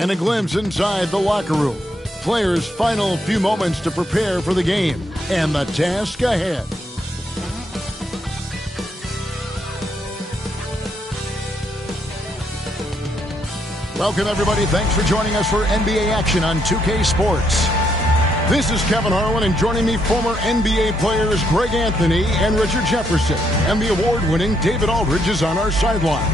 and a glimpse inside the locker room. Players' final few moments to prepare for the game and the task ahead. Welcome, everybody. Thanks for joining us for NBA action on 2K Sports. This is Kevin Harlan, and joining me, former NBA players Greg Anthony and Richard Jefferson. And the award-winning David Aldridge is on our sideline.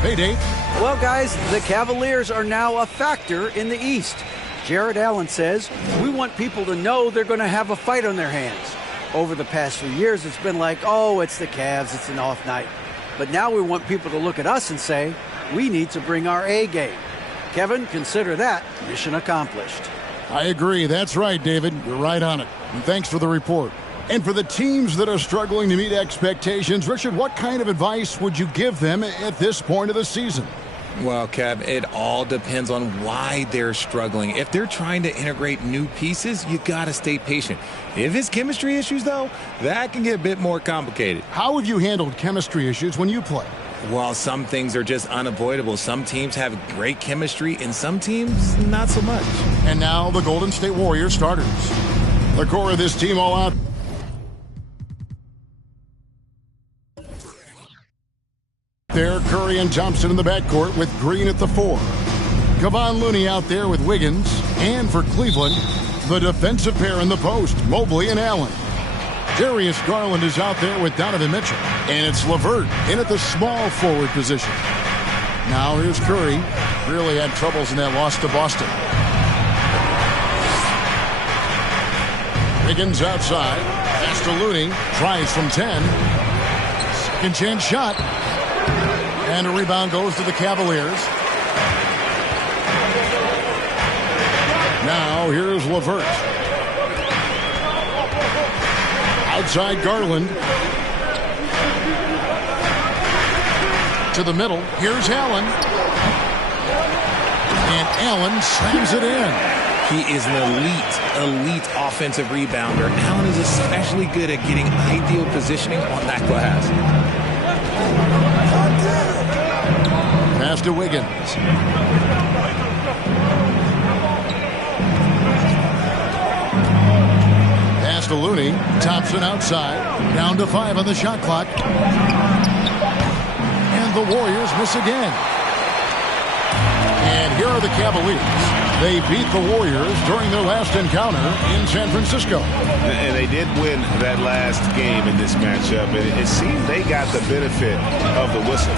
Hey, Dave. Well, guys, the Cavaliers are now a factor in the East. Jared Allen says, we want people to know they're going to have a fight on their hands. Over the past few years, it's been like, oh, it's the Cavs, it's an off night. But now we want people to look at us and say, we need to bring our A game. Kevin, consider that mission accomplished. I agree. That's right, David. You're right on it. And thanks for the report. And for the teams that are struggling to meet expectations, Richard, what kind of advice would you give them at this point of the season? Well, Kev, it all depends on why they're struggling. If they're trying to integrate new pieces, you got to stay patient. If it's chemistry issues, though, that can get a bit more complicated. How have you handled chemistry issues when you play? Well, some things are just unavoidable. Some teams have great chemistry, and some teams not so much. And now the Golden State Warriors starters. The core of this team all out. There, Curry and Thompson in the backcourt with Green at the 4. Kevon Looney out there with Wiggins. And for Cleveland, the defensive pair in the post, Mobley and Allen. Darius Garland is out there with Donovan Mitchell. And it's LeVert in at the small forward position. Now here's Curry. Really had troubles in that loss to Boston. Wiggins outside. Pass to Looney. Tries from 10. Second chance shot. And a rebound goes to the Cavaliers. Now here's LeVert. Outside Garland. To the middle. Here's Allen. And Allen slams it in. He is an elite offensive rebounder. Allen is especially good at getting ideal positioning on that glass. Pass to Wiggins. Pass to Looney. Thompson outside. Down to 5 on the shot clock. And the Warriors miss again. And here are the Cavaliers. They beat the Warriors during their last encounter in San Francisco. And they did win that last game in this matchup. And it seemed they got the benefit of the whistle.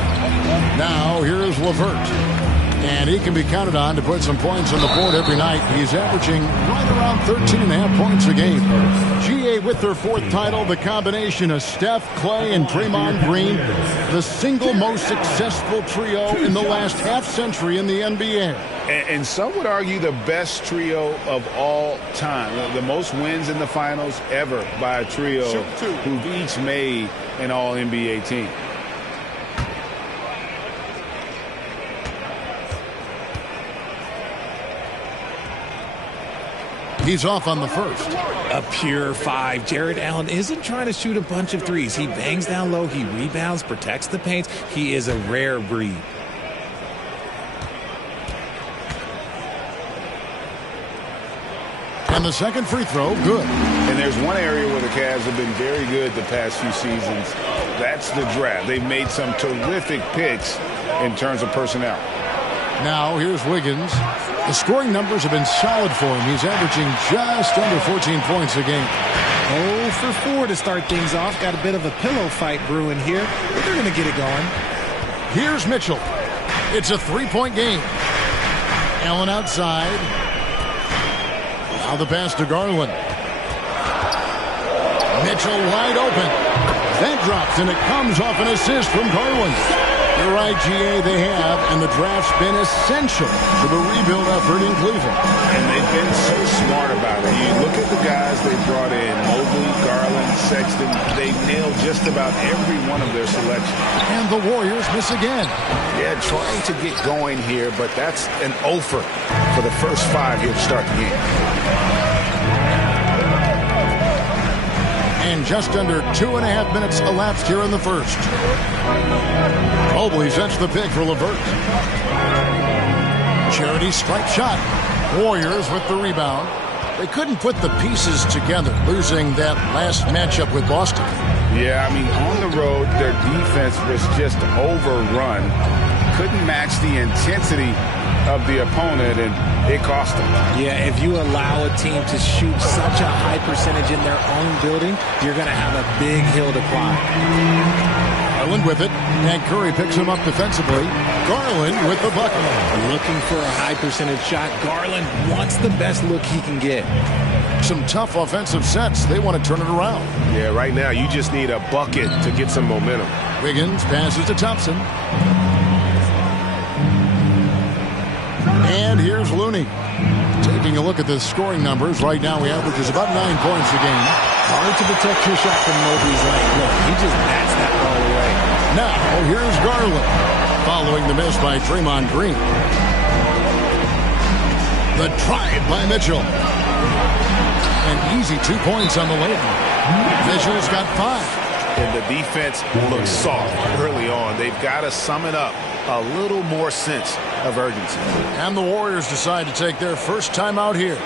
Now here's LeVert. And he can be counted on to put some points on the board every night. He's averaging right around 13.5 points a game. GA with their 4th title, the combination of Steph, Clay, and Draymond Green, the single most successful trio in the last half-century in the NBA. And some would argue the best trio of all time. The most wins in the finals ever by a trio who've each made an All-NBA team. He's off on the first. A pure 5. Jared Allen isn't trying to shoot a bunch of threes. He bangs down low. He rebounds, protects the paint. He is a rare breed. And the second free throw, good. And there's one area where the Cavs have been very good the past few seasons. That's the draft. They've made some terrific picks in terms of personnel. Now here's Wiggins. The scoring numbers have been solid for him. He's averaging just under 14 points a game. 0 for 4 to start things off. Got a bit of a pillow fight brewing here, but they're going to get it going. Here's Mitchell. It's a 3-point game. Allen outside. Now the pass to Garland. Mitchell wide open. That drops, and it comes off an assist from Garland. You're right, GA, they have, and the draft's been essential to the rebuild effort in Cleveland. And they've been so smart about it. You look at the guys they brought in, Mobley, Garland, Sexton, they've nailed just about every one of their selections. And the Warriors miss again. Yeah, trying to get going here, but that's an offer for the first 5 here to start the game. And just under 2.5 minutes elapsed here in the first. Mobley sets the pick for LeVert. Charity stripe shot. Warriors with the rebound. They couldn't put the pieces together, losing that last matchup with Boston. Yeah, I mean, on the road, their defense was just overrun. Couldn't match the intensity of the opponent, and it cost them. Yeah, if you allow a team to shoot such a high percentage in their own building, you're going to have a big hill to climb. Garland with it, and Curry picks him up defensively. Garland with the bucket. Looking for a high percentage shot. Garland wants the best look he can get. Some tough offensive sets. They want to turn it around. Yeah, right now you just need a bucket to get some momentum. Wiggins passes to Thompson. And here's Looney. Taking a look at the scoring numbers, right now he averages about 9 points a game. Hard to protect your shot from Mobley's lane. Look, he just bats that ball away. Now, here's Garland, following the miss by Draymond Green. The drive by Mitchell. An easy 2 points on the layup. Mitchell's got 5. And the defense looks soft early on. They've got to sum it up. A little more sense of urgency. And the Warriors decide to take their first time out here.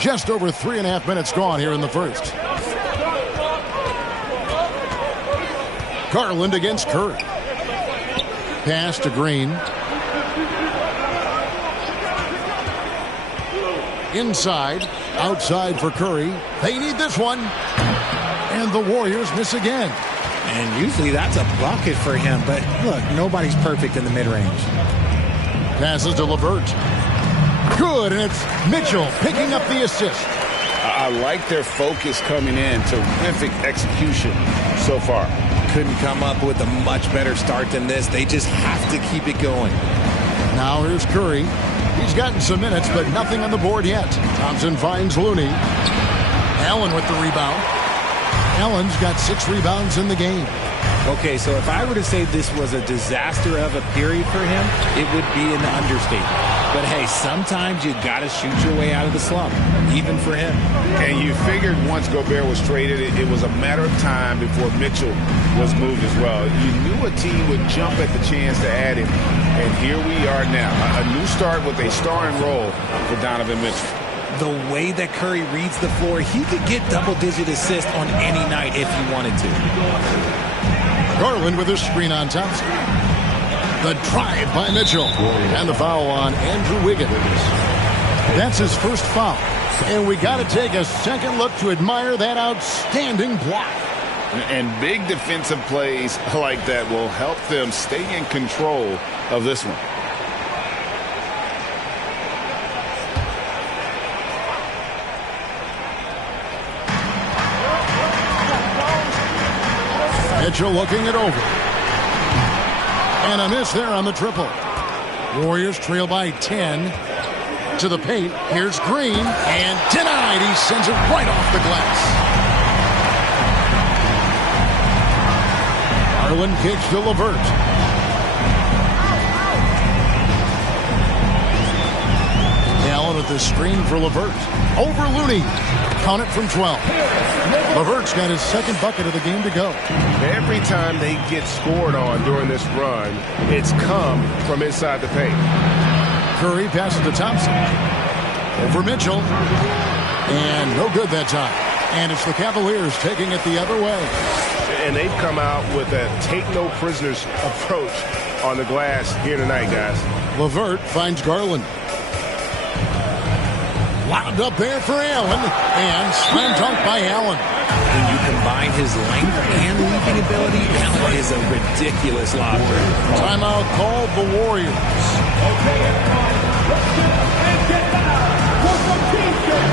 Just over 3.5 minutes gone here in the first. Garland against Curry. Pass to Green. Inside. Outside for Curry. They need this one. And the Warriors miss again. And usually that's a bucket for him. But look, nobody's perfect in the mid-range. Passes to LeVert. Good, and it's Mitchell picking up the assist. I like their focus coming in. Terrific execution so far. Couldn't come up with a much better start than this. They just have to keep it going. Now here's Curry. He's gotten some minutes, but nothing on the board yet. Thompson finds Looney. Allen with the rebound. Allen's got 6 rebounds in the game. Okay, so if I were to say this was a disaster of a period for him, it would be an understatement. But hey, sometimes you got to shoot your way out of the slump, even for him. And you figured once Gobert was traded, it was a matter of time before Mitchell was moved as well. You knew a team would jump at the chance to add him, and here we are now. A new start with a starring role for Donovan Mitchell. The way that Curry reads the floor, he could get double-digit assists on any night if he wanted to. Garland with a screen on Thompson. The drive by Mitchell. And the foul on Andrew Wiggins. That's his first foul. And we got to take a second look to admire that outstanding block. And big defensive plays like that will help them stay in control of this one. Mitchell looking it over. And a miss there on the triple. Warriors trail by 10. To the paint. Here's Green. And denied. He sends it right off the glass. Garland kicks to LeVert. Allen with the screen for LeVert. Over Looney. Count it from 12. LeVert's got his second bucket of the game to go. Every time they get scored on during this run, it's come from inside the paint. Curry passes to Thompson. Over Mitchell. And no good that time. And it's the Cavaliers taking it the other way. And they've come out with a take-no-prisoners approach on the glass here tonight, guys. LeVert finds Garland. Lobbed up there for Allen. And slam dunk by Allen. When you combine his length and leaping ability, Allen is a ridiculous lobber. Timeout called the Warriors. Let's get up and get down for some team game.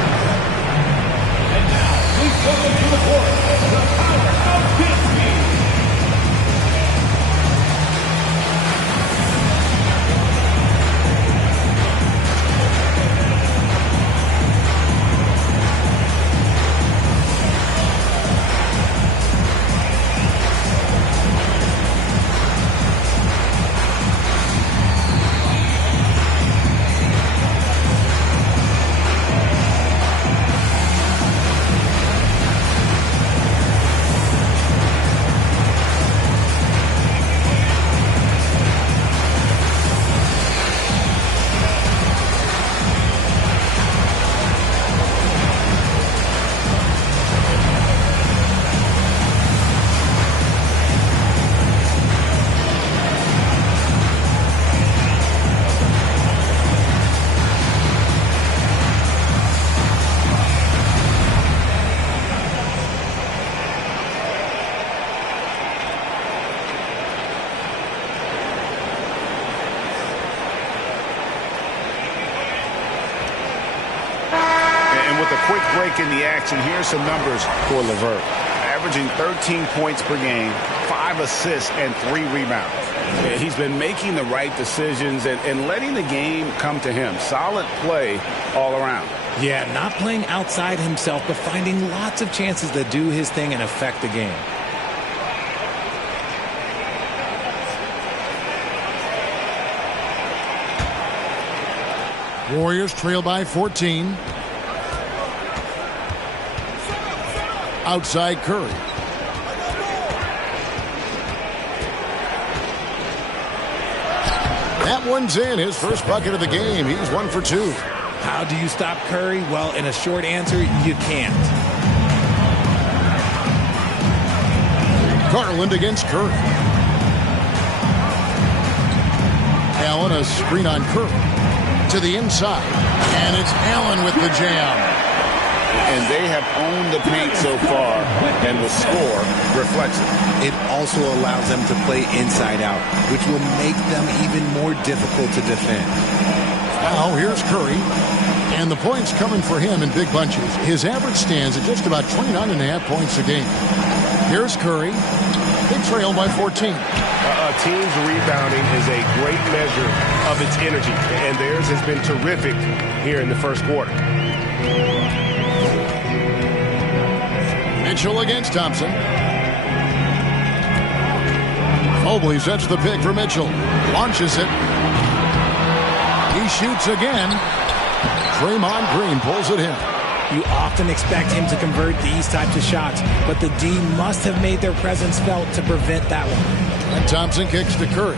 And now, please welcome to the court, the powerhouse team. Quick break in the action. Here's some numbers for LeVert. Averaging 13 points per game, 5 assists, and 3 rebounds. He's been making the right decisions and letting the game come to him. Solid play all around. Yeah, not playing outside himself, but finding lots of chances to do his thing and affect the game. Warriors trail by 14. Outside Curry. That one's in. His first bucket of the game. He's 1 for 2. How do you stop Curry? Well, in a short answer, you can't. Garland against Curry. Allen a screen on Curry. To the inside. And it's Allen with the jam. And they have owned the paint so far, and the score reflects it. It also allows them to play inside out, which will make them even more difficult to defend. Now here's Curry, and the points coming for him in big bunches. His average stands at just about 29.5 points a game. Here's Curry. They trail by 14. A team's rebounding is a great measure of its energy, and theirs has been terrific here in the first quarter. Mitchell against Thompson. Mobley sets the pick for Mitchell. Launches it. He shoots again. Draymond Green pulls it in. You often expect him to convert these types of shots, but the D must have made their presence felt to prevent that one. And Thompson kicks to Curry.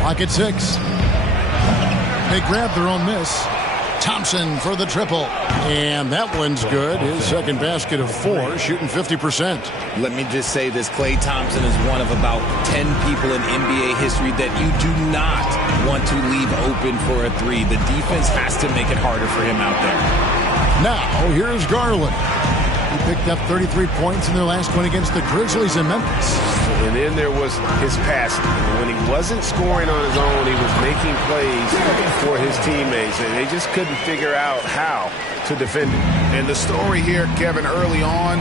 Clock at 6. They grab their own miss. Thompson for the triple. And that one's good. His second basket of 4, shooting 50%. Let me just say this. Klay Thompson is one of about 10 people in NBA history that you do not want to leave open for a 3. The defense has to make it harder for him out there. Now, here's Garland. He picked up 33 points in their last win against the Grizzlies in Memphis. And then there was his passing. When he wasn't scoring on his own, he was making plays for his teammates, and they just couldn't figure out how to defend him. And the story here, Kevin, early on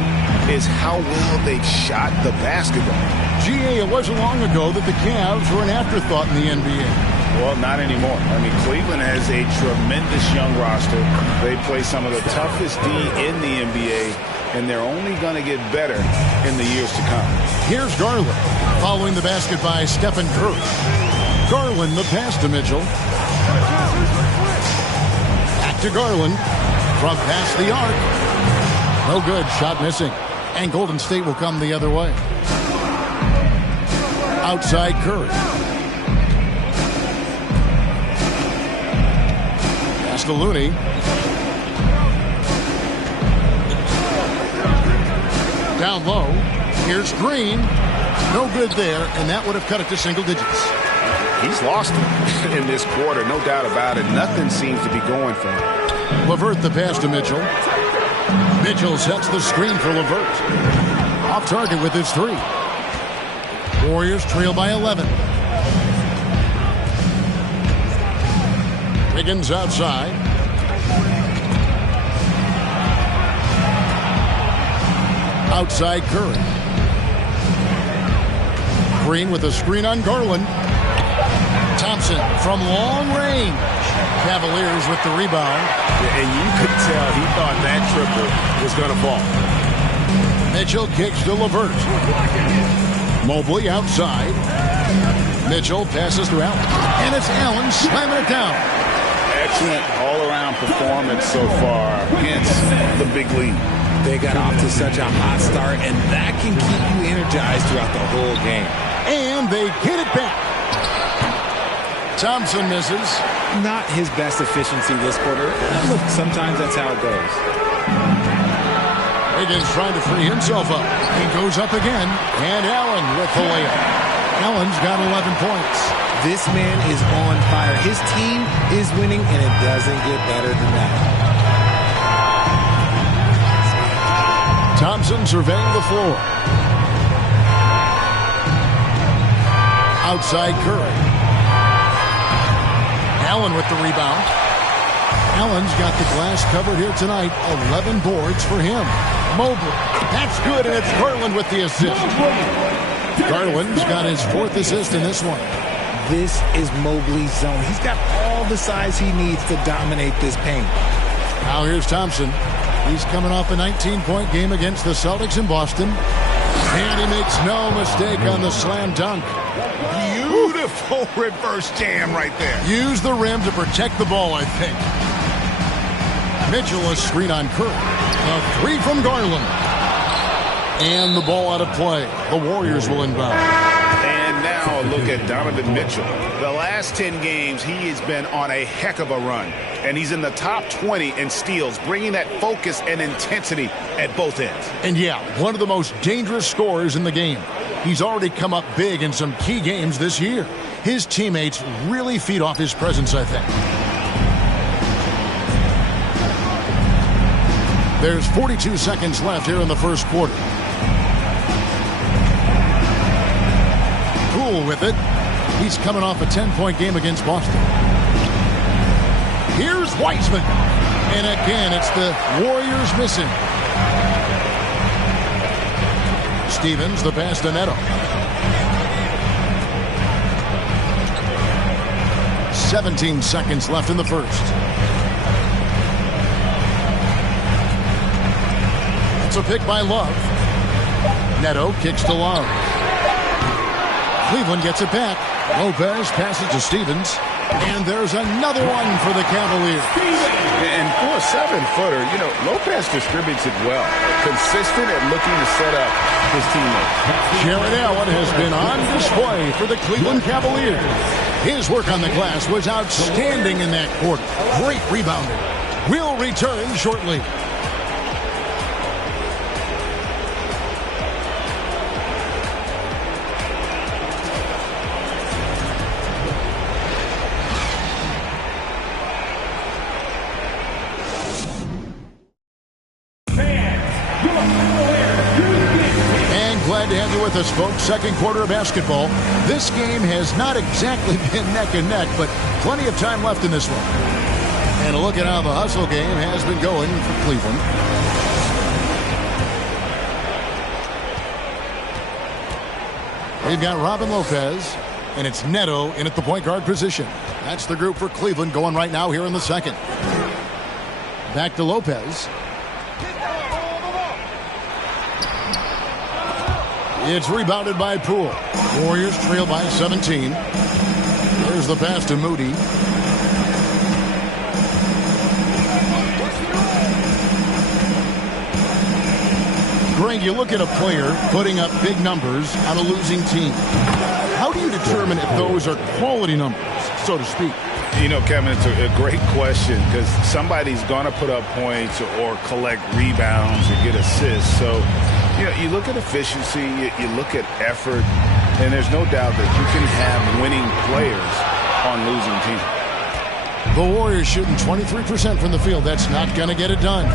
is how well they shot the basketball. GA, it wasn't long ago that the Cavs were an afterthought in the NBA. Well, not anymore. I mean, Cleveland has a tremendous young roster. They play some of the toughest D in the NBA, and they're only going to get better in the years to come. Here's Garland, following the basket by Stephen Curry. Garland, the pass to Mitchell. Back to Garland. From past the arc. No good. Shot missing. And Golden State will come the other way. Outside Curry. Pass to Looney. Down low. Here's Green. No good there, and that would have cut it to single digits. He's lost it in this quarter, no doubt about it. Nothing seems to be going for him. LeVert the pass to Mitchell. Mitchell sets the screen for LeVert. Off target with his three. Warriors trail by 11. Wiggins outside. Outside Curry. Green with a screen on Garland. Thompson from long range. Cavaliers with the rebound. And you could tell he thought that triple was going to fall. Mitchell kicks to LeVert. Mobley outside. Mitchell passes to Allen. And it's Allen slamming it down. Excellent all-around performance so far, hence the big lead. They got off to such a hot start, and that can keep you energized throughout the whole game. And they get it back. Thompson misses. Not his best efficiency this quarter. Look, sometimes that's how it goes. Wiggins trying to free himself up. He goes up again. And Allen with the layup. Allen's got 11 points. This man is on fire. His team is winning, and it doesn't get better than that. Thompson surveying the floor. Outside Curry. Allen with the rebound. Allen's got the glass covered here tonight. 11 boards for him. Mobley. That's good, and it's Garland with the assist. Garland's got his fourth assist in this one. This is Mobley's zone. He's got all the size he needs to dominate this paint. Now here's Thompson. He's coming off a 19-point game against the Celtics in Boston. And he makes no mistake on the slam dunk. Beautiful reverse jam right there. Use the rim to protect the ball, I think. Mitchell a screen on Curry. A three from Garland. And the ball out of play. The Warriors will inbound. And now a look at Donovan Mitchell. The last 10 games, he has been on a heck of a run. And he's in the top 20 in steals, bringing that focus and intensity at both ends. And yeah, one of the most dangerous scorers in the game. He's already come up big in some key games this year. His teammates really feed off his presence, I think. There's 42 seconds left here in the first quarter. Poole with it. He's coming off a 10-point game against Boston. Here's Weissman. And again, it's the Warriors missing. Stevens, the pass to Neto. 17 seconds left in the first. It's a pick by Love. Neto kicks to Love. Cleveland gets it back. Lopez passes to Stevens. And there's another one for the Cavaliers. And for a 7-footer, you know, Lopez distributes it well. Consistent at looking to set up his teammates. Jared Allen has been on display for the Cleveland Cavaliers. His work on the glass was outstanding in that quarter. Great rebounding. We'll return shortly. Glad to have you with us, folks. Second quarter of basketball. This game has not exactly been neck and neck, but plenty of time left in this one. And a look at how the hustle game has been going for Cleveland. They've got Robin Lopez, and it's Neto in at the point guard position. That's the group for Cleveland going right now here in the second. Back to Lopez. It's rebounded by Poole. Warriors trail by 17. There's the pass to Moody. Greg, you look at a player putting up big numbers on a losing team. How do you determine if those are quality numbers, so to speak? You know, Kevin, it's a great question because somebody's going to put up points or collect rebounds or get assists. So, you know, you look at efficiency, you look at effort, and there's no doubt that you can have winning players on losing teams. The Warriors shooting 23% from the field. That's not going to get it done.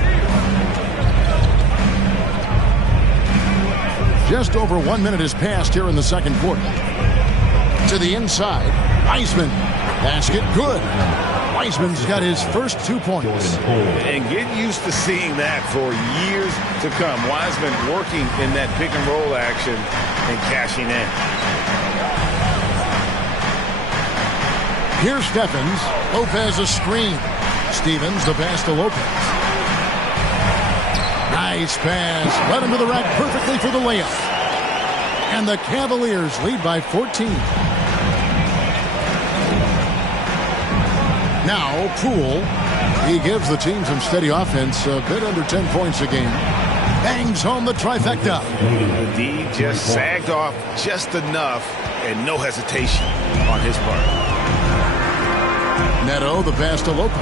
Just over 1 minute has passed here in the second quarter. To the inside, Wiseman. Basket good. Wiseman's got his first 2 points. And get used to seeing that for years to come. Wiseman working in that pick and roll action and cashing in. Here's Stephens. Lopez a screen. Stevens the pass to Lopez. Nice pass. Led him to the rack perfectly for the layup. And the Cavaliers lead by 14. Now, Poole. He gives the team some steady offense, a bit under 10 points a game. Bangs home the trifecta. The D just sagged off just enough and no hesitation on his part. Neto, the pass to Lopez.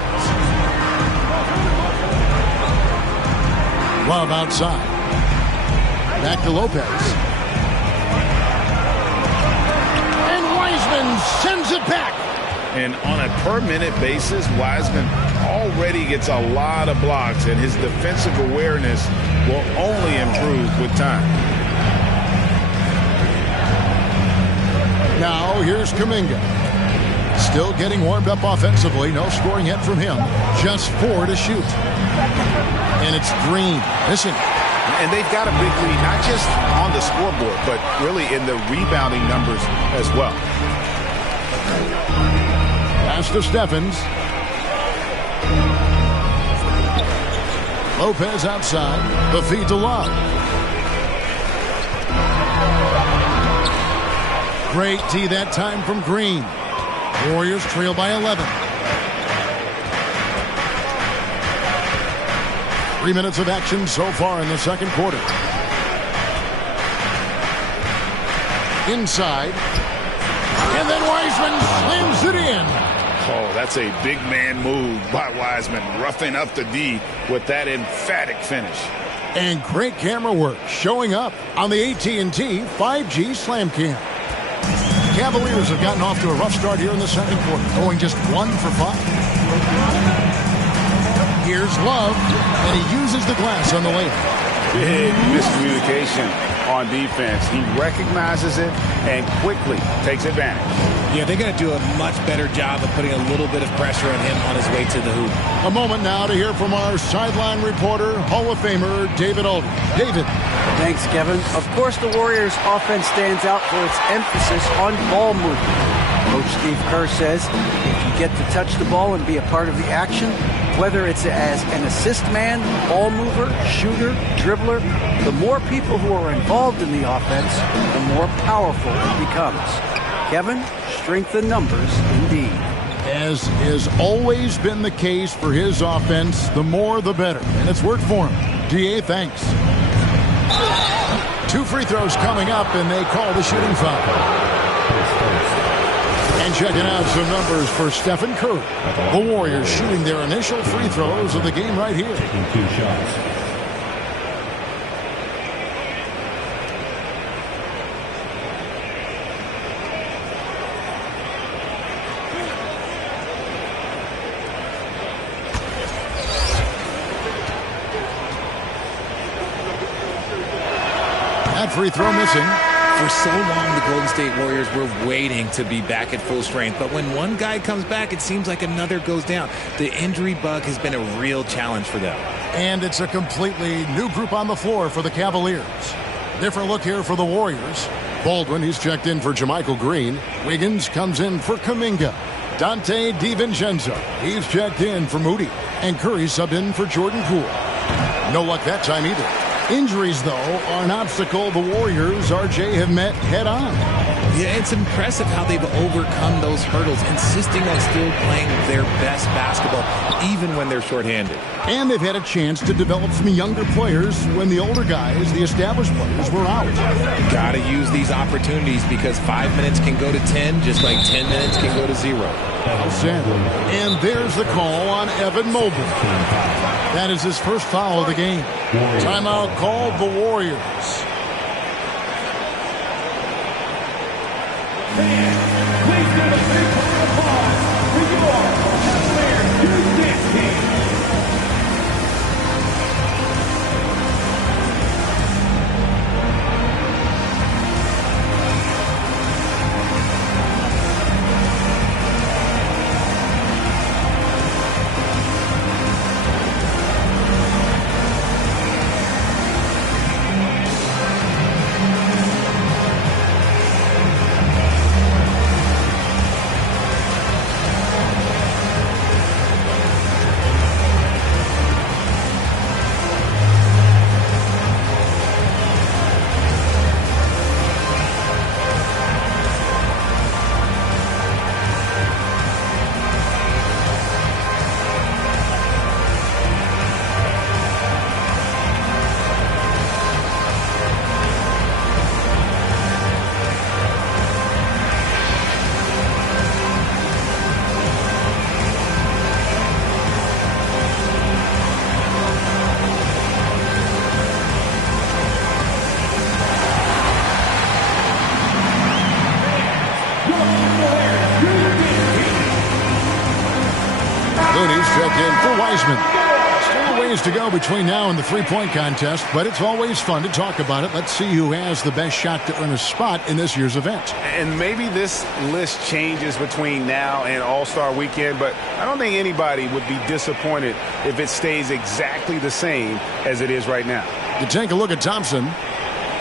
Love outside. Back to Lopez. And Wiseman sends it back. And on a per-minute basis, Wiseman already gets a lot of blocks, and his defensive awareness will only improve with time. Now, here's Kuminga. Still getting warmed up offensively. No scoring yet from him. Just 4 to shoot. And it's Green missing. And they've got a big lead, not just on the scoreboard, but really in the rebounding numbers as well. Pass to Stephens. Lopez outside. The feed to Love. Great D that time from Green. Warriors trail by 11. 3 minutes of action so far in the second quarter. Inside. And then Wiseman slams it in. Oh, that's a big man move by Wiseman, roughing up the D with that emphatic finish. And great camera work showing up on the AT&T 5G Slam Cam. Cavaliers have gotten off to a rough start here in the second quarter, going just 1 for 5. Here's Love, and he uses the glass on the layup. Big miscommunication on defense. He recognizes it and quickly takes advantage. Yeah, they're going to do a much better job of putting a little bit of pressure on him on his way to the hoop. A moment now to hear from our sideline reporter, Hall of Famer David Aldridge. David. Thanks, Kevin. Of course, the Warriors' offense stands out for its emphasis on ball movement. Coach Steve Kerr says if you get to touch the ball and be a part of the action, whether it's as an assist man, ball mover, shooter, dribbler, the more people who are involved in the offense, the more powerful it becomes. Kevin, strength in numbers indeed. As has always been the case for his offense, the more the better. And it's worked for him. DA, thanks. 2 free throws coming up, and they call the shooting foul. And checking out some numbers for Stephen Curry. The Warriors shooting their initial free throws of the game right here. Taking 2 shots. That free throw missing. For so long, the Golden State Warriors were waiting to be back at full strength. But when one guy comes back, it seems like another goes down. The injury bug has been a real challenge for them. And it's a completely new group on the floor for the Cavaliers. Different look here for the Warriors. Baldwin, he's checked in for Jermichael Green. Wiggins comes in for Kuminga. Dante DiVincenzo, he's checked in for Moody. And Curry subbed in for Jordan Poole. No luck that time either. Injuries, though, are an obstacle the Warriors, RJ, have met head-on. Yeah, it's impressive how they've overcome those hurdles, insisting on still playing their best basketball, even when they're shorthanded. And they've had a chance to develop some younger players when the older guys, the established players, were out. Got to use these opportunities because 5 minutes can go to 10, just like 10 minutes can go to 0. And there's the call on Evan Mobley. That is his first foul of the game. Timeout called the Warriors. Please give a big round of applause for your Cavaliers Youth Dance Team. Still a ways to go between now and the three-point contest, but it's always fun to talk about it. Let's see who has the best shot to earn a spot in this year's event. And maybe this list changes between now and All-Star Weekend, but I don't think anybody would be disappointed if it stays exactly the same as it is right now. You take a look at Thompson.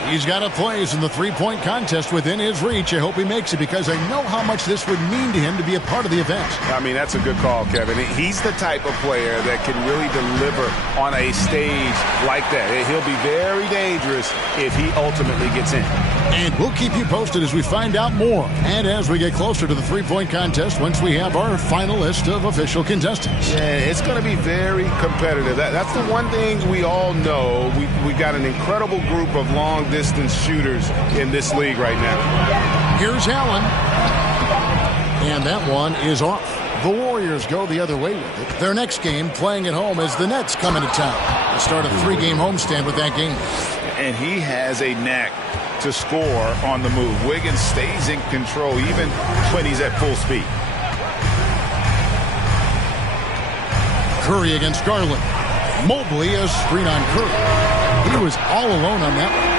He's got a place in the three-point contest within his reach. I hope he makes it because I know how much this would mean to him to be a part of the event. I mean, that's a good call, Kevin. He's the type of player that can really deliver on a stage like that. He'll be very dangerous if he ultimately gets in. And we'll keep you posted as we find out more and as we get closer to the three-point contest once we have our final list of official contestants. Yeah, it's going to be very competitive. That's the one thing we all know. We got an incredible group of long-distance shooters in this league right now. Here's Allen. And that one is off. The Warriors go the other way with it. Their next game playing at home as the Nets come into town. They start a 3-game homestand with that game. And he has a knack to score on the move. Wiggins stays in control even when he's at full speed. Curry against Garland. Mobley a screen on Curry. He was all alone on that one.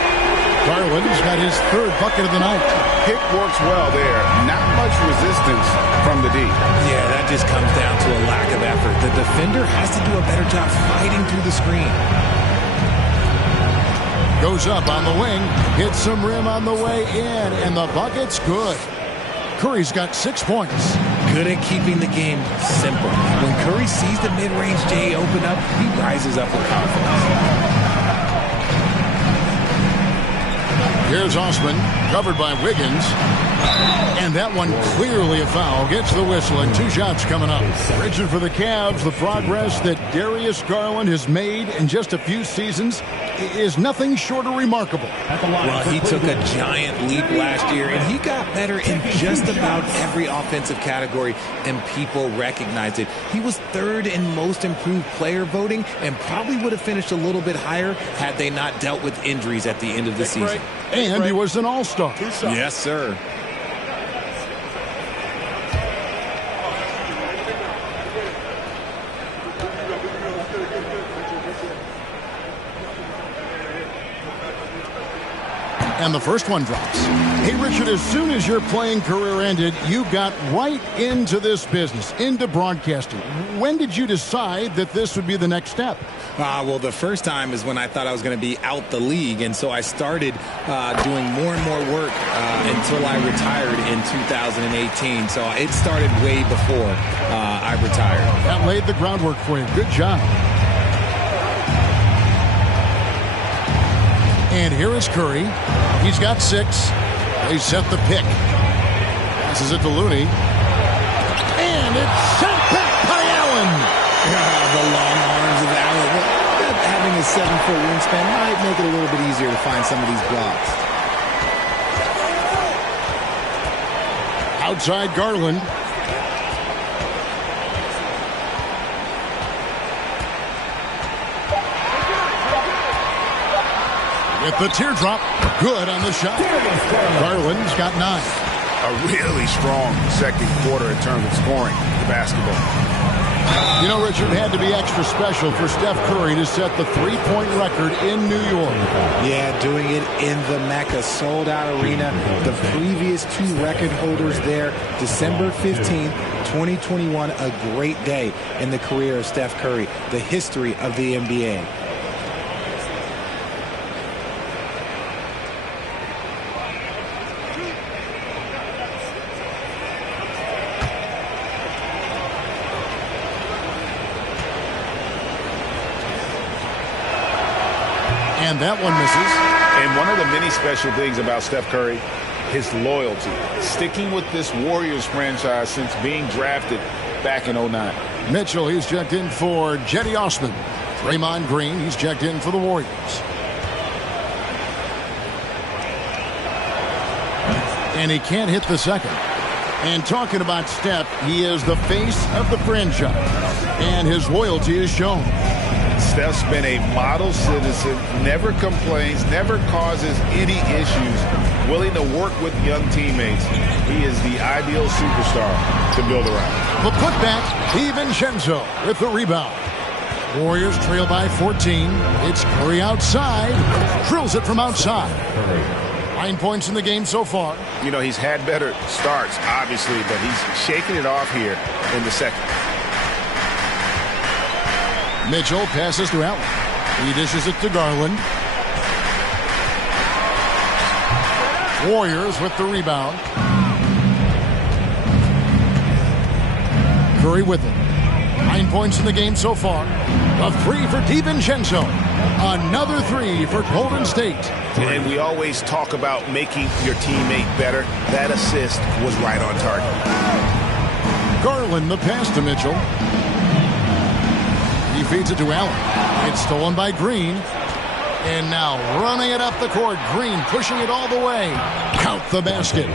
Garland's got his third bucket of the night. Pick works well there. Not much resistance from the D. Yeah, that just comes down to a lack of effort. The defender has to do a better job fighting through the screen. Goes up on the wing, hits some rim on the way in, and the bucket's good. Curry's got 6 points. Good at keeping the game simple. When Curry sees the mid-range J open up, he rises up with confidence. Here's Osman, covered by Wiggins. And that one clearly a foul. Gets the whistle, and 2 shots coming up. Richard, for the Cavs, the progress that Darius Garland has made in just a few seasons is nothing short of remarkable. Well, he took a giant leap last year, and he got better in just about every offensive category, and people recognized it. He was 3rd in most improved player voting and probably would have finished a little bit higher had they not dealt with injuries at the end of the season. And he was an all-star. Yes, sir. And the first one drops. Hey, Richard, as soon as your playing career ended, you got right into this business, into broadcasting. When did you decide that this would be the next step? Well, the first time is when I thought I was going to be out the league, and so I started doing more and more work until I retired in 2018. So it started way before I retired. That laid the groundwork for you. Good job. And here is Curry. He's got 6. They set the pick. Passes it to Looney. And it's sent back by Allen. The long arms of Allen. Having a 7-foot wingspan might make it a little bit easier to find some of these blocks. Outside Garland. With the teardrop, good on the shot. Garland's got 9. A really strong second quarter in terms of scoring the basketball. You know, Richard, it had to be extra special for Steph Curry to set the three-point record in New York. Yeah, doing it in the Mecca sold-out arena. The previous 2 record holders there, December 15th, 2021, a great day in the career of Steph Curry, the history of the NBA. And that one misses. And one of the many special things about Steph Curry, his loyalty. Sticking with this Warriors franchise since being drafted back in 09. Mitchell, he's checked in for Jetty Osman. Draymond Green, he's checked in for the Warriors. And he can't hit the second. And talking about Steph, he is the face of the franchise. And his loyalty is shown. Steph's been a model citizen, never complains, never causes any issues, willing to work with young teammates. He is the ideal superstar to build around. The putback, DiVincenzo with the rebound. Warriors trail by 14. It's Curry outside. Drills it from outside. 9 points in the game so far. You know, he's had better starts, obviously, but he's shaking it off here in the second. Mitchell passes to Allen. He dishes it to Garland. Warriors with the rebound. Curry with it. 9 points in the game so far. A 3 for DiVincenzo. Another 3 for Golden State. And we always talk about making your teammate better. That assist was right on target. Garland the pass to Mitchell. He feeds it to Allen. It's stolen by Green. And now running it up the court. Green pushing it all the way. Count the basket.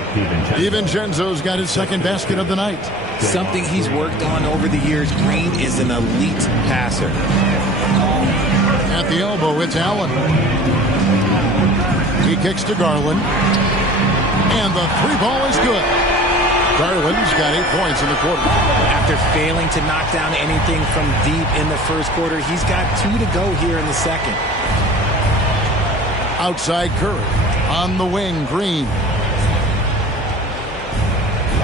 DiVincenzo's got his second basket of the night. Something he's worked on over the years. Green is an elite passer. At the elbow, it's Allen. He kicks to Garland. And the 3 ball is good. Garland's got 8 points in the quarter. After failing to knock down anything from deep in the first quarter, he's got 2 to go here in the second. Outside Curry. On the wing, Green.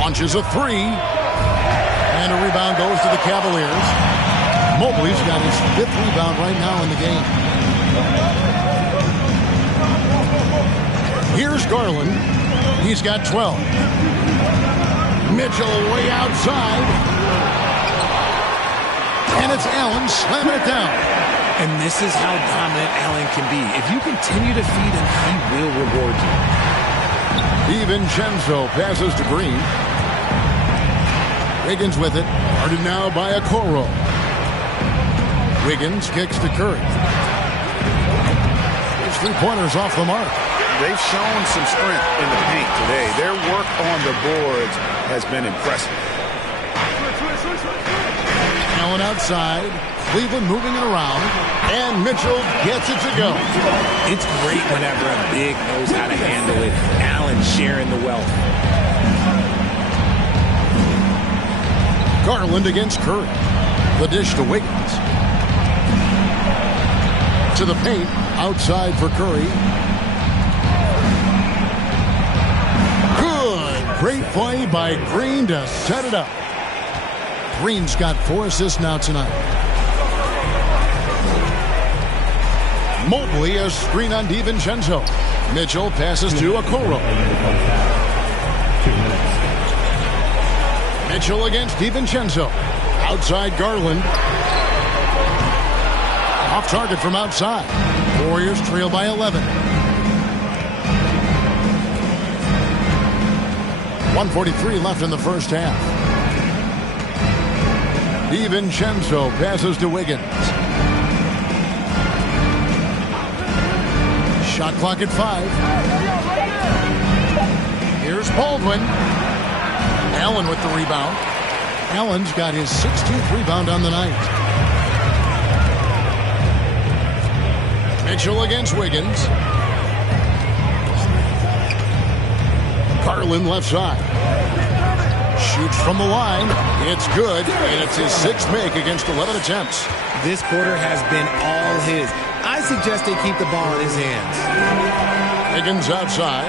Launches a 3. And a rebound goes to the Cavaliers. Mobley's got his 5th rebound right now in the game. Here's Garland. He's got 12. Mitchell way outside. And it's Allen slamming it down. And this is how dominant Allen can be. If you continue to feed him, he will reward you. DiVincenzo passes to Green. Wiggins with it. Guarded now by Okoro. Wiggins kicks to Curry. His 3-pointers off the mark. They've shown some strength in the paint today. Their work on the boards has been impressive. Allen outside. Cleveland moving it around. And Mitchell gets it to go. It's great whenever a big knows how to handle it. Allen sharing the wealth. Garland against Curry. The dish to Wiggins. To the paint. Outside for Curry. Great play by Green to set it up. Green's got 4 assists now tonight. Mobley, a screen on DiVincenzo. Mitchell passes to Okoro. Mitchell against DiVincenzo. Outside Garland. Off target from outside. Warriors trail by 11. 1:43 left in the first half. DiVincenzo passes to Wiggins. Shot clock at 5. Here's Baldwin. Allen with the rebound. Allen's got his 16th rebound on the night. Mitchell against Wiggins. Garland left side. Shoots from the line. It's good, and it's his 6th make against 11 attempts. This quarter has been all his. I suggest they keep the ball in his hands. Wiggins outside.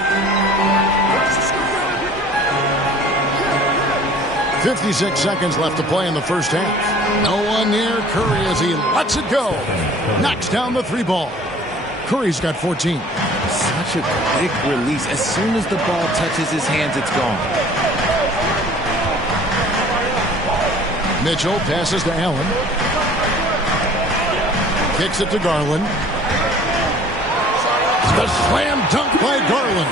56 seconds left to play in the first half. No one near Curry as he lets it go. Knocks down the 3 ball. Curry's got 14. Such a quick release. As soon as the ball touches his hands, it's gone. Mitchell passes to Allen. Kicks it to Garland. The slam dunk by Garland.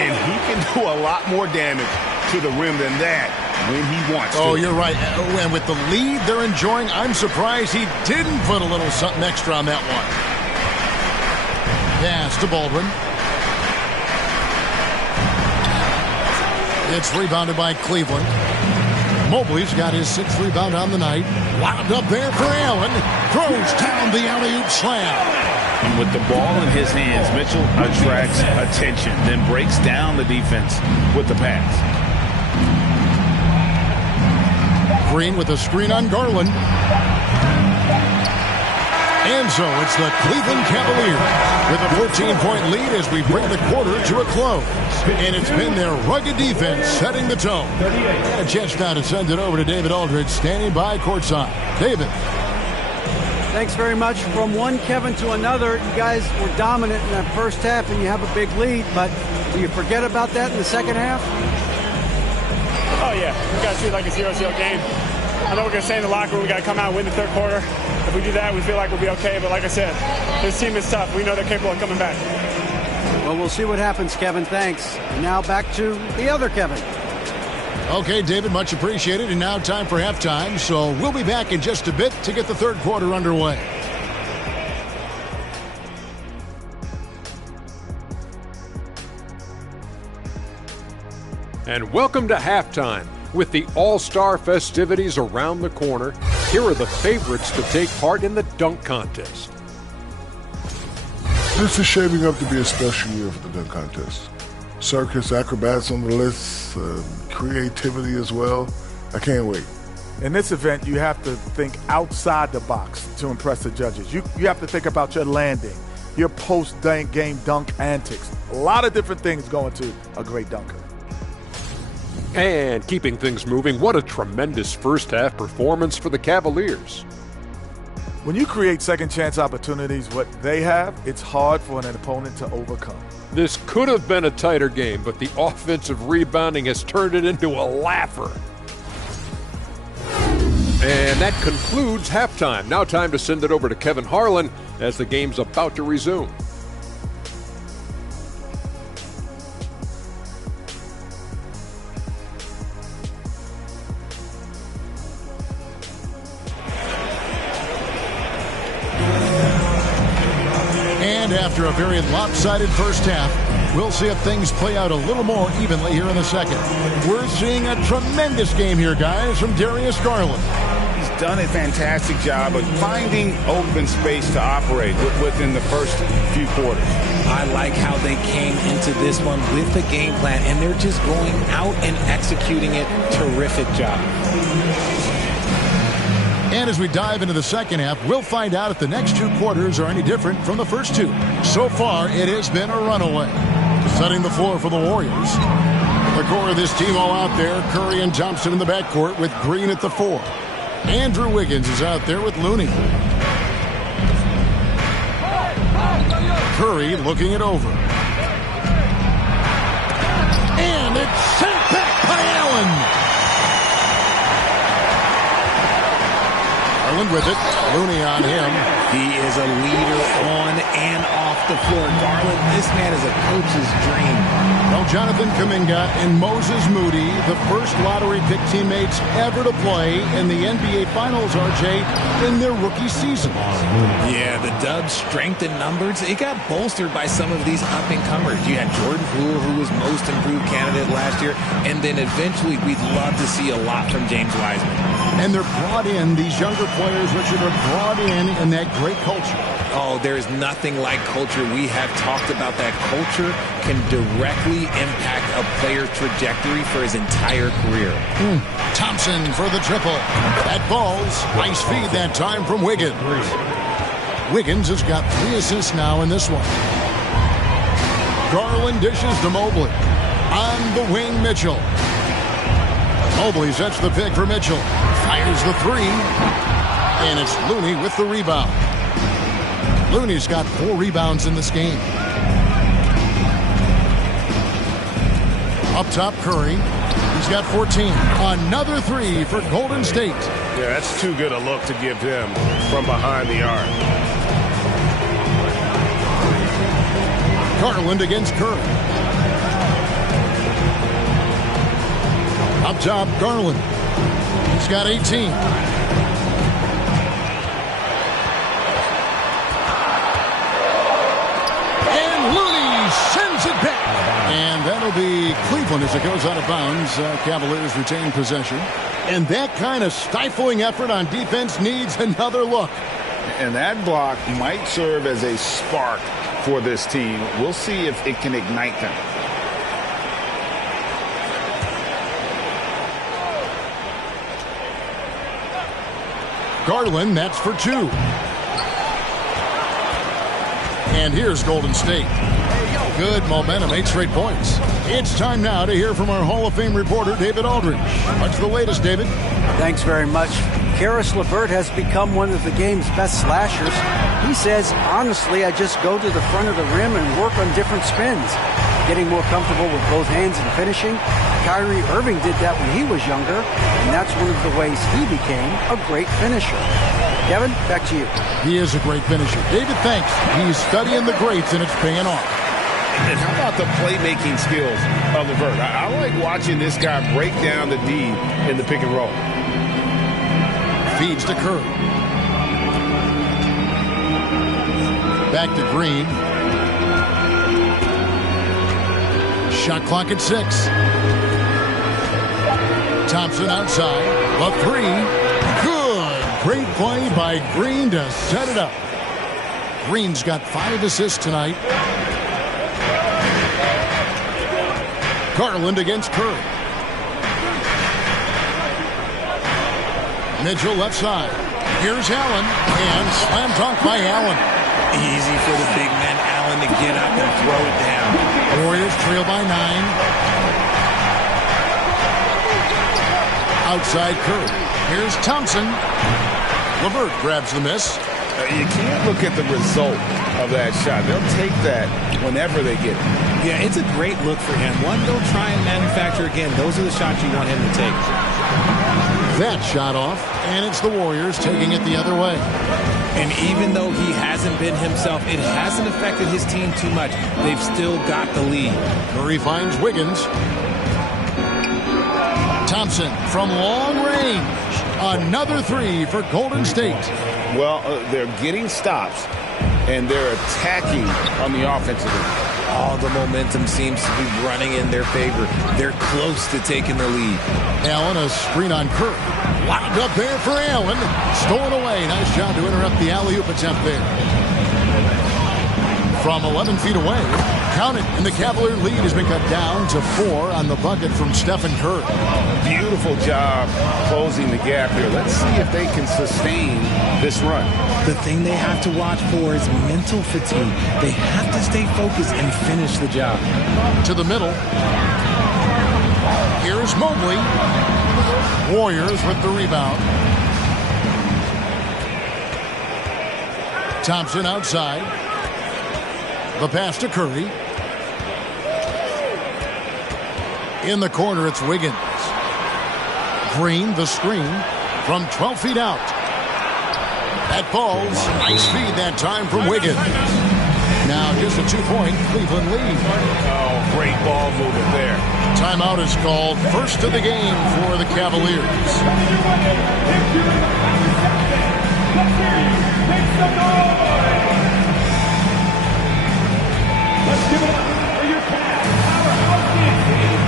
And he can do a lot more damage to the rim than that when he wants to. Oh, you're right. And with the lead they're enjoying, I'm surprised he didn't put a little something extra on that one. Pass to Baldwin. It's rebounded by Cleveland. Mobley's got his 6th rebound on the night. Wound up there for Allen. Throws down the alley-oop slam. And with the ball in his hands, Mitchell attracts attention, then breaks down the defense with the pass. Green with a screen on Garland. And so it's the Cleveland Cavaliers with a 14-point lead as we bring the quarter to a close. And it's been their rugged defense setting the tone. And a chance now to send it over to David Aldridge standing by courtside. David. Thanks very much. From one Kevin to another, you guys were dominant in that first half and you have a big lead, but do you forget about that in the second half? Oh, yeah. We got to treat it like a 0-0 game. I know we're going to stay in the locker room. We got to come out and win the third quarter. If we do that, we feel like we'll be okay. But like I said, this team is tough. We know they're capable of coming back. Well, we'll see what happens, Kevin. Thanks. And now back to the other Kevin. Okay, David, much appreciated. And now time for halftime. So we'll be back in just a bit to get the third quarter underway. And welcome to halftime. With the All-Star festivities around the corner, here are the favorites to take part in the dunk contest. This is shaping up to be a special year for the dunk contest. Circus, acrobats on the list, creativity as well. I can't wait. In this event, you have to think outside the box to impress the judges. You have to think about your landing, your post-game dunk antics. A lot of different things go into a great dunker. And keeping things moving, what a tremendous first-half performance for the Cavaliers. When you create second-chance opportunities, what they have, it's hard for an opponent to overcome. This could have been a tighter game, but the offensive rebounding has turned it into a laugher. And that concludes halftime. Now time to send it over to Kevin Harlan as the game's about to resume. And after a very lopsided first half, we'll see if things play out a little more evenly here in the second. We're seeing a tremendous game here, guys, from Darius Garland. He's done a fantastic job of finding open space to operate within the first few quarters. I like how they came into this one with the game plan, and they're just going out and executing it. Terrific job. And as we dive into the second half, we'll find out if the next 2 quarters are any different from the first 2. So far, it has been a runaway. Setting the floor for the Warriors. The core of this team all out there. Curry and Thompson in the backcourt with Green at the 4. Andrew Wiggins is out there with Looney. Curry looking it over. And it's sent back by Allen. Garland with it. Looney on him. He is a leader on and off the floor. Garland, this man is a coach's dream. Well, Jonathan Kuminga and Moses Moody, the first lottery pick teammates ever to play in the NBA Finals, RJ, in their rookie season. Yeah, the Dubs' strength in numbers, it got bolstered by some of these up-and-comers. You had Jordan Poole, who was most improved candidate last year, and then eventually we'd love to see a lot from James Wiseman. And they're brought in, these younger players, Richard, are brought in that great culture. Oh, there's nothing like culture. We have talked about that. Culture can directly impact a player's trajectory for his entire career. Thompson for the triple. That falls. Nice feed that time from Wiggins. Wiggins has got 3 assists now in this one. Garland dishes to Mobley. On the wing, Mitchell. Mobley sets the pick for Mitchell. Fires the 3. And it's Looney with the rebound. Looney's got 4 rebounds in this game. Up top, Curry. He's got 14. Another 3 for Golden State. Yeah, that's too good a look to give him from behind the arc. Garland against Curry. Up top, Garland. He's got 18. Sends it back. And that'll be Cleveland as it goes out of bounds. Cavaliers retain possession. And that kind of stifling effort on defense needs another look. And that block might serve as a spark for this team. We'll see if it can ignite them. Garland, that's for 2. And here's Golden State. Good momentum, 8 straight points. It's time now to hear from our Hall of Fame reporter, David Aldridge. What's the latest, David? Thanks very much. Karis LeVert has become one of the game's best slashers. He says, honestly, I just go to the front of the rim and work on different spins. Getting more comfortable with both hands and finishing. Kyrie Irving did that when he was younger, and that's one of the ways he became a great finisher. Kevin, back to you. He is a great finisher. David, thanks. He's studying the greats, and it's paying off. And how about the playmaking skills of LeVert? I like watching this guy break down the D in the pick and roll. Feeds to Curry. Back to Green. Shot clock at 6. Thompson outside. The 3. Good. Great play by Green to set it up. Green's got 5 assists tonight. Garland against Curry. Mitchell left side. Here's Allen. And slam dunk by Allen. Easy for the big man Allen to get up and throw it down. Warriors trail by 9. Outside Curry. Here's Thompson. LeVert grabs the miss. You can't look at the result of that shot. They'll take that whenever they get it. Yeah, it's a great look for him. One, don't try and manufacture again. Those are the shots you want him to take. That shot off, and it's the Warriors taking it the other way. And even though he hasn't been himself, it hasn't affected his team too much. They've still got the lead. Curry finds Wiggins. Thompson from long range. Another 3 for Golden State. Well, they're getting stops, and they're attacking on the offensive end. All the momentum seems to be running in their favor. They're close to taking the lead. Allen, a screen on Curry. Lobbed up there for Allen. Stolen away. Nice job to interrupt the alley-oop attempt there. From 11 feet away, count it, and the Cavalier lead has been cut down to 4 on the bucket from Stephen Curry. Beautiful job closing the gap here. Let's see if they can sustain this run. The thing they have to watch for is mental fatigue. They have to stay focused and finish the job. To the middle. Here's Mobley. Warriors with the rebound. Thompson outside. The pass to Curry. In the corner, it's Wiggins. Green, the screen, from 12 feet out. That falls. Nice feed that time from Wiggins. Now just a 2-point Cleveland lead. Oh, great ball movement there. Timeout is called. First of the game for the Cavaliers. Let's give it up for your Cavs powerhouse team.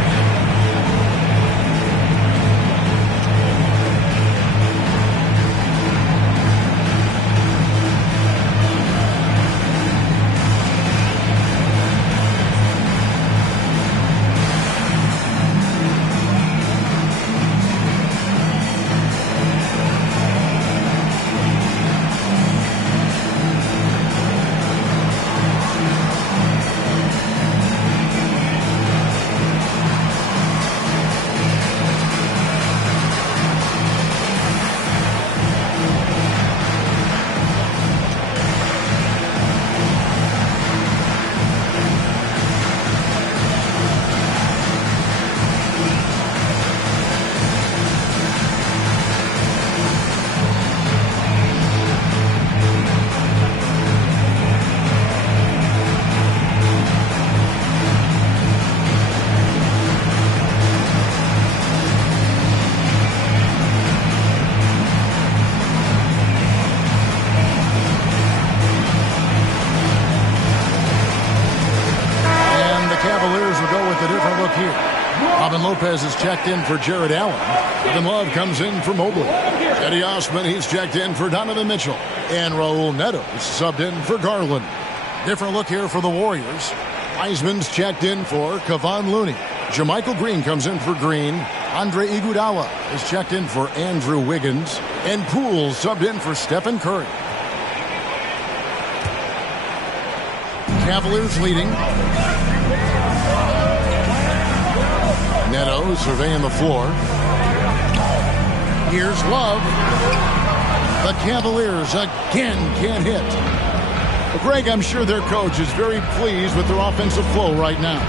Lopez is checked in for Jared Allen. Kevin Love comes in for Mobley. Eddie Osman, he's checked in for Donovan Mitchell. And Raul Neto is subbed in for Garland. Different look here for the Warriors. Wiseman's checked in for Kevon Looney. Jermichael Green comes in for Green. Andre Iguodala is checked in for Andrew Wiggins. And Poole subbed in for Stephen Curry. Cavaliers leading. Neto surveying the floor. Here's Love. The Cavaliers again can't hit. But Greg, I'm sure their coach is very pleased with their offensive flow right now.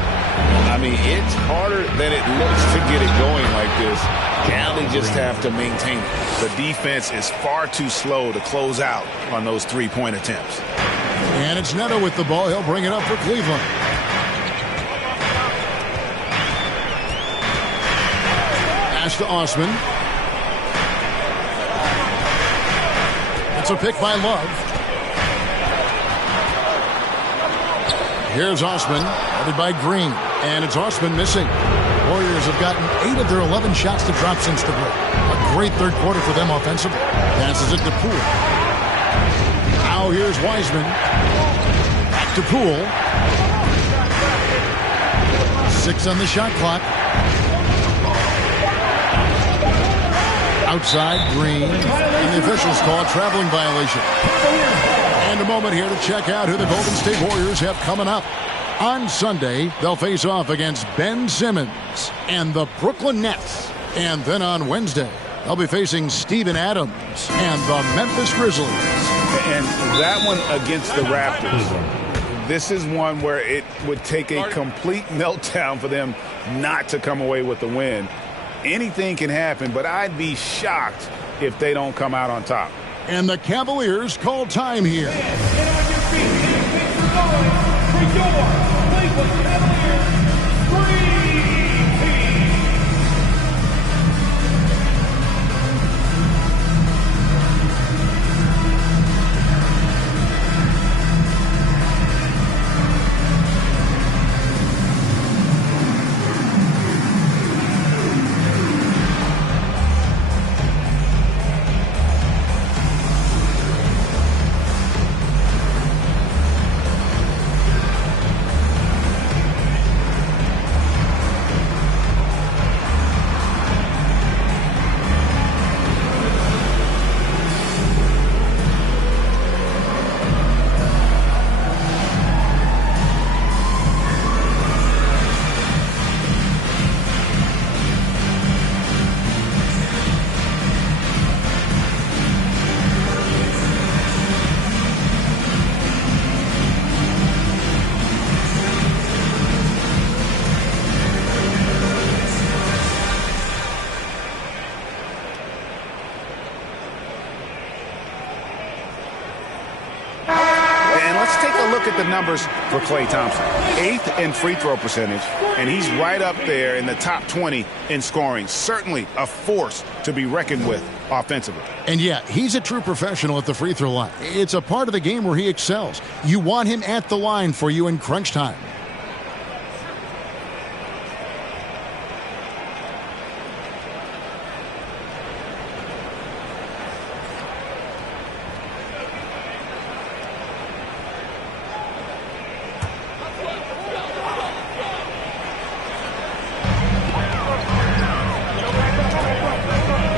I mean, it's harder than it looks to get it going like this. Cali just have to maintain it. The defense is far too slow to close out on those three-point attempts. And it's Neto with the ball. He'll bring it up for Cleveland. Pass to Osman. It's a pick by Love. Here's Osman, headed by Green. And it's Osman missing. Warriors have gotten 8 of their 11 shots to drop since the break. A great third quarter for them offensively. Passes it to Poole. Now here's Wiseman. Back to Poole. 6 on the shot clock. Outside, Green. And the officials call a traveling violation. And a moment here to check out who the Golden State Warriors have coming up. On Sunday, they'll face off against Ben Simmons and the Brooklyn Nets. And then on Wednesday, they'll be facing Steven Adams and the Memphis Grizzlies. And that one against the Raptors. This is one where it would take a complete meltdown for them not to come away with the win. Anything can happen, but I'd be shocked if they don't come out on top. And the Cavaliers call time here. Get on your feet. Make some noise for your Cleveland Cavaliers Dream Team. Let's take a look at the numbers for Klay Thompson. 8th in free throw percentage, and he's right up there in the top 20 in scoring. Certainly a force to be reckoned with offensively. And yeah, he's a true professional at the free throw line. It's a part of the game where he excels. You want him at the line for you in crunch time.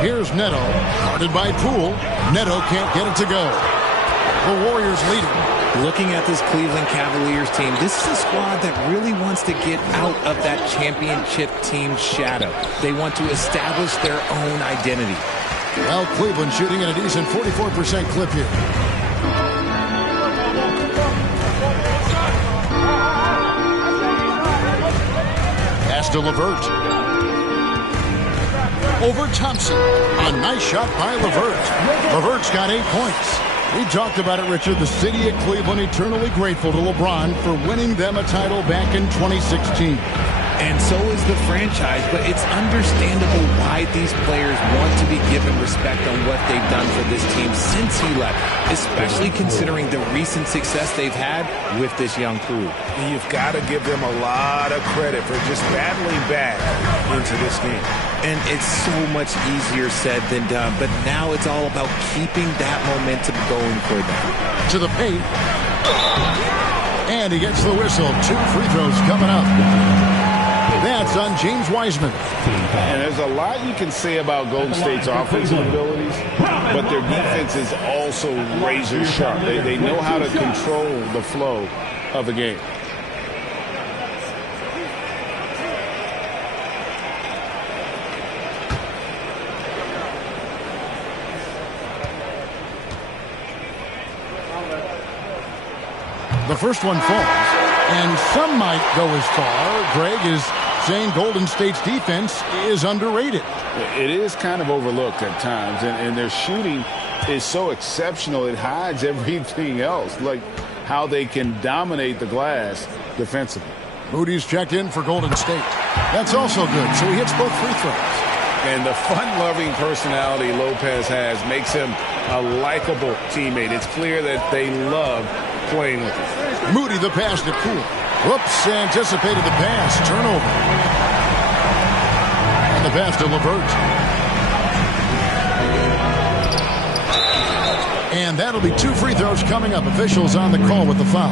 Here's Neto, guarded by Poole. Neto can't get it to go. The Warriors leading. Looking at this Cleveland Cavaliers team, this is a squad that really wants to get out of that championship team shadow. They want to establish their own identity. Well, Cleveland shooting at a decent 44% clip here. Pass to LeVert. Over Thompson. A nice shot by LeVert. LeVert's got 8 points. We talked about it, Richard. The city of Cleveland eternally grateful to LeBron for winning them a title back in 2016. And so is the franchise, but it's understandable why these players want to be given respect on what they've done for this team since he left, especially considering the recent success they've had with this young crew. You've got to give them a lot of credit for just battling back into this game. And it's so much easier said than done, but now it's all about keeping that momentum going for them. To the paint. And he gets the whistle. 2 free throws coming up. That's on James Wiseman. And there's a lot you can say about Golden State's offensive abilities, but their defense is also razor sharp. They know how to control the flow of the game. The first one falls, and some might go as far, Greg, as saying Golden State's defense is underrated. It is kind of overlooked at times, and their shooting is so exceptional it hides everything else, like how they can dominate the glass defensively. Moody's checked in for Golden State. That's also good, so he hits both free throws. And the fun-loving personality Lopez has makes him a likable teammate. It's clear that they love playing with him. Moody the pass to Poole. Whoops, anticipated the pass. Turnover. And the pass to LeVert. And that'll be 2 free throws coming up. Officials on the call with the foul.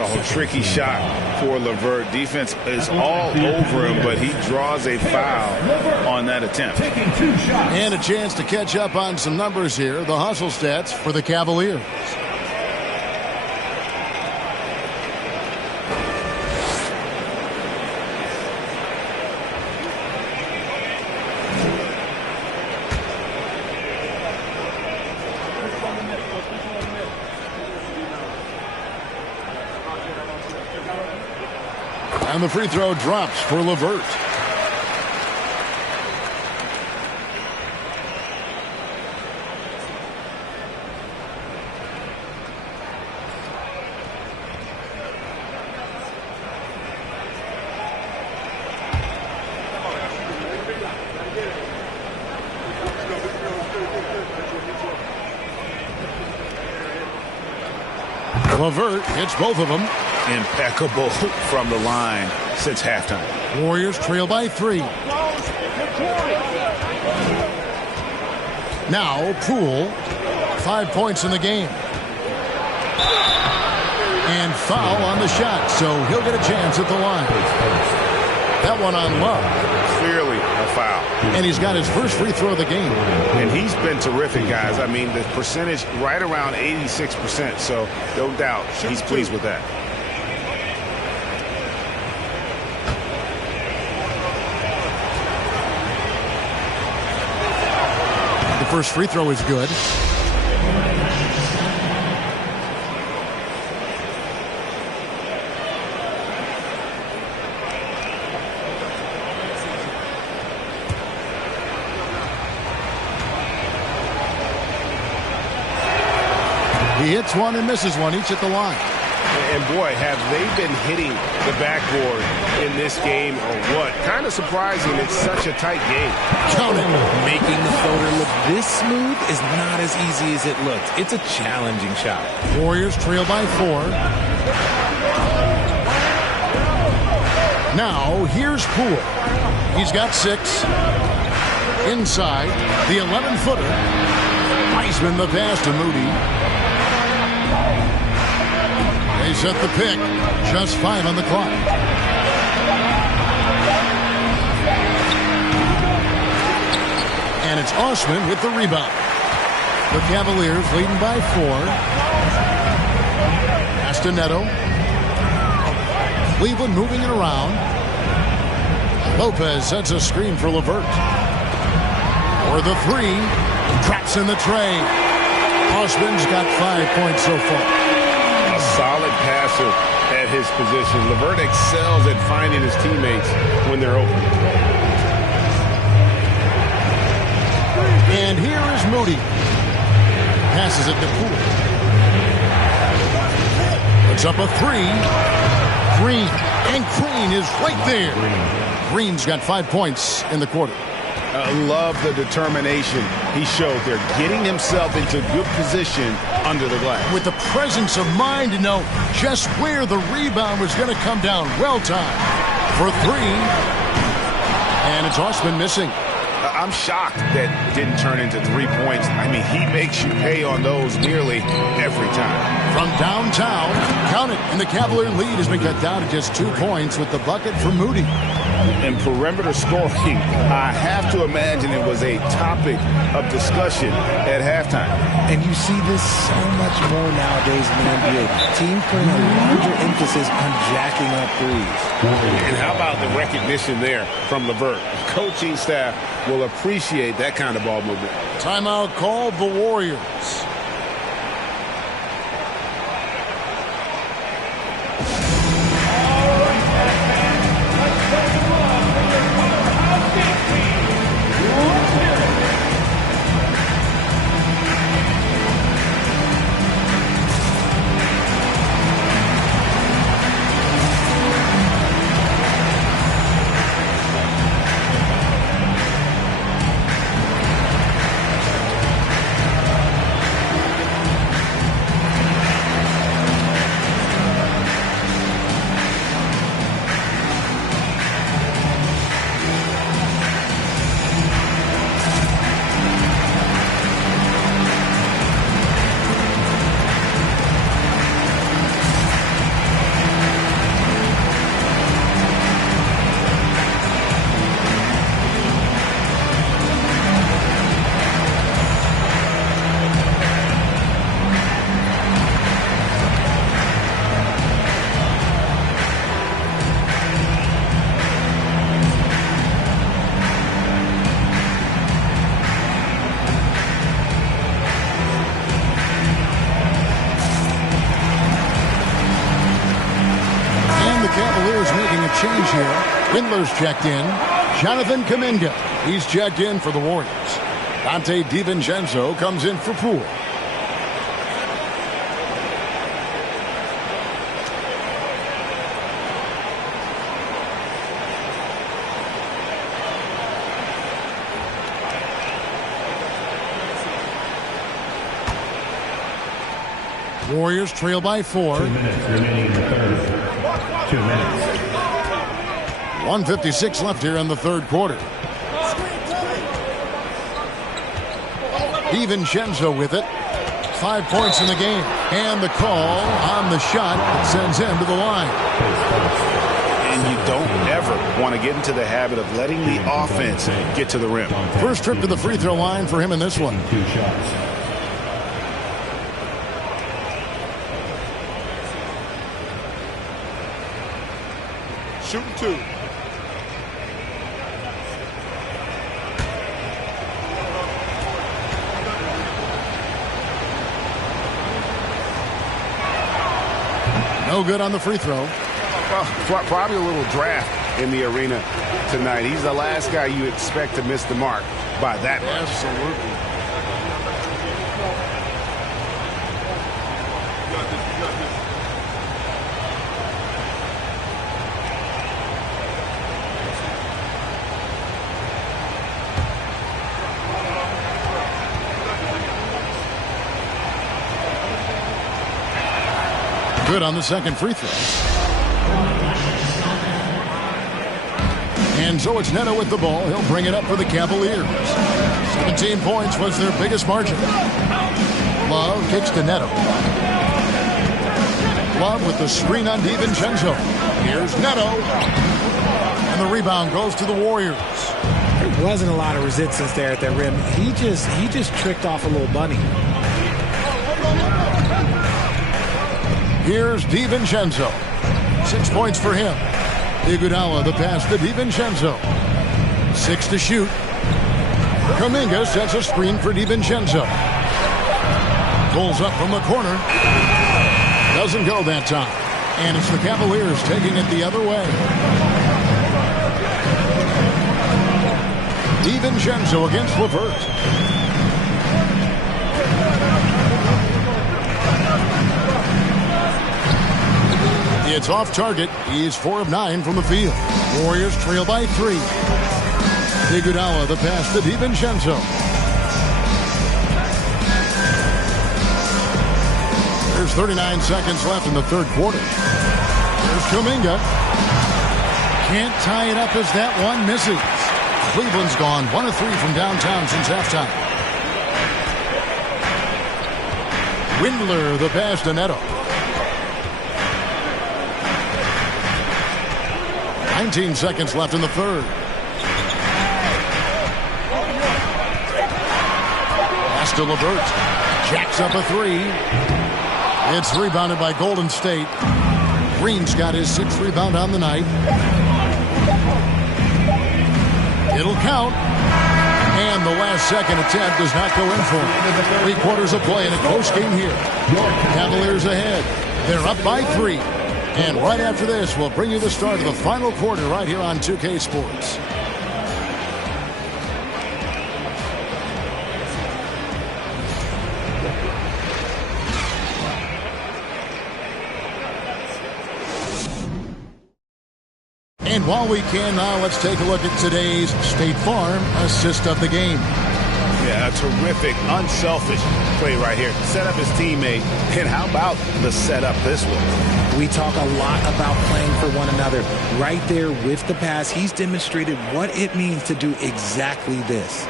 Oh, tricky shot for LeVert. Defense is all over him, but he draws a foul on that attempt. And a chance to catch up on some numbers here. The hustle stats for the Cavaliers. And the free throw drops for LeVert. LeVert hits both of them. Impeccable from the line since halftime. Warriors trail by 3. Now Poole, 5 points in the game. And foul on the shot, so he'll get a chance at the line. That one on Love. Clearly a foul. And he's got his first free throw of the game. And he's been terrific, guys. I mean, the percentage right around 86%, so no doubt he's pleased with that. The first free throw is good. He hits one and misses one, each at the line. And boy, have they been hitting the backboard in this game or what? Kind of surprising. It's such a tight game. Count it. Making the floater look this smooth is not as easy as it looks. It's a challenging shot. Warriors trail by 4. Now, here's Poole. He's got 6. Inside, the 11-footer. Wiseman the pass to Moody. They set the pick. Just 5 on the clock. And it's Osman with the rebound. The Cavaliers leading by 4. Pass to Neto. Cleveland moving it around. Lopez sets a screen for LeVert. For the 3. Traps in the tray. Osman's got 5 points so far. A solid passer at his position. LeVert excels at finding his teammates when they're open. And here is Moody. Passes it to Poole. Puts up a 3. Green. And Green is right there. Green's got 5 points in the quarter. Love the determination he showed there, getting himself into good position under the glass. With the presence of mind to know just where the rebound was going to come down. Well timed for 3. And it's Osman missing. I'm shocked that didn't turn into 3 points. I mean, he makes you pay on those nearly every time. From downtown, count it, and the Cavalier lead has been cut down to just 2 points with the bucket from Moody. And perimeter scoring, I have to imagine it was a topic of discussion at halftime. And you see this so much more nowadays in the NBA. Teams putting a larger emphasis on jacking up threes. And how about the recognition there from LeVert? Coaching staff will appreciate that kind of ball movement. Timeout called the Warriors. Cavaliers making a change here. Windler's checked in. Jonathan Kuminga, he's checked in for the Warriors. Dante DiVincenzo comes in for Poole. Warriors trail by 4. 2 minutes remaining in the third. 2 minutes. 1:56 left here in the third quarter. DiVincenzo with it. 5 points in the game. And the call on the shot that sends him to the line. And you don't ever want to get into the habit of letting the offense get to the rim. First trip to the free throw line for him in this one. 2 shots. Shooting 2. No good on the free throw. Well, probably a little draft in the arena tonight. He's the last guy you expect to miss the mark by that much. Absolutely. Good on the second free throw. And so it's Neto with the ball. He'll bring it up for the Cavaliers. 17 points was their biggest margin. Love kicks to Neto. Love with the screen on DiVincenzo. Here's Neto. And the rebound goes to the Warriors. There wasn't a lot of resistance there at the rim. He just tricked off a little bunny. Here's DiVincenzo. 6 points for him. Iguodala, the pass to DiVincenzo. 6 to shoot. Kuminga sets a screen for DiVincenzo. Pulls up from the corner. Doesn't go that time. And it's the Cavaliers taking it the other way. DiVincenzo against LeVert. It's off target. He's 4 of 9 from the field. Warriors trail by 3. Iguodala, the pass to DiVincenzo. There's 39 seconds left in the third quarter. There's Kuminga. Can't tie it up as that one misses. Cleveland's gone 1 of 3 from downtown since halftime. Windler, the pass to Neto. 19 seconds left in the third. Pass to LeVert. Jacks up a 3. It's rebounded by Golden State. Green's got his 6th rebound on the night. It'll count. And the last second attempt does not go in for him. 3 quarters of play in a close game here. Cavaliers ahead. They're up by 3. And right after this, we'll bring you the start of the final quarter right here on 2K Sports. And while we can now, let's take a look at today's State Farm assist of the game. Yeah, a terrific, unselfish play right here. Set up his teammate. And how about the setup this one? We talk a lot about playing for one another. Right there with the pass, he's demonstrated what it means to do exactly this.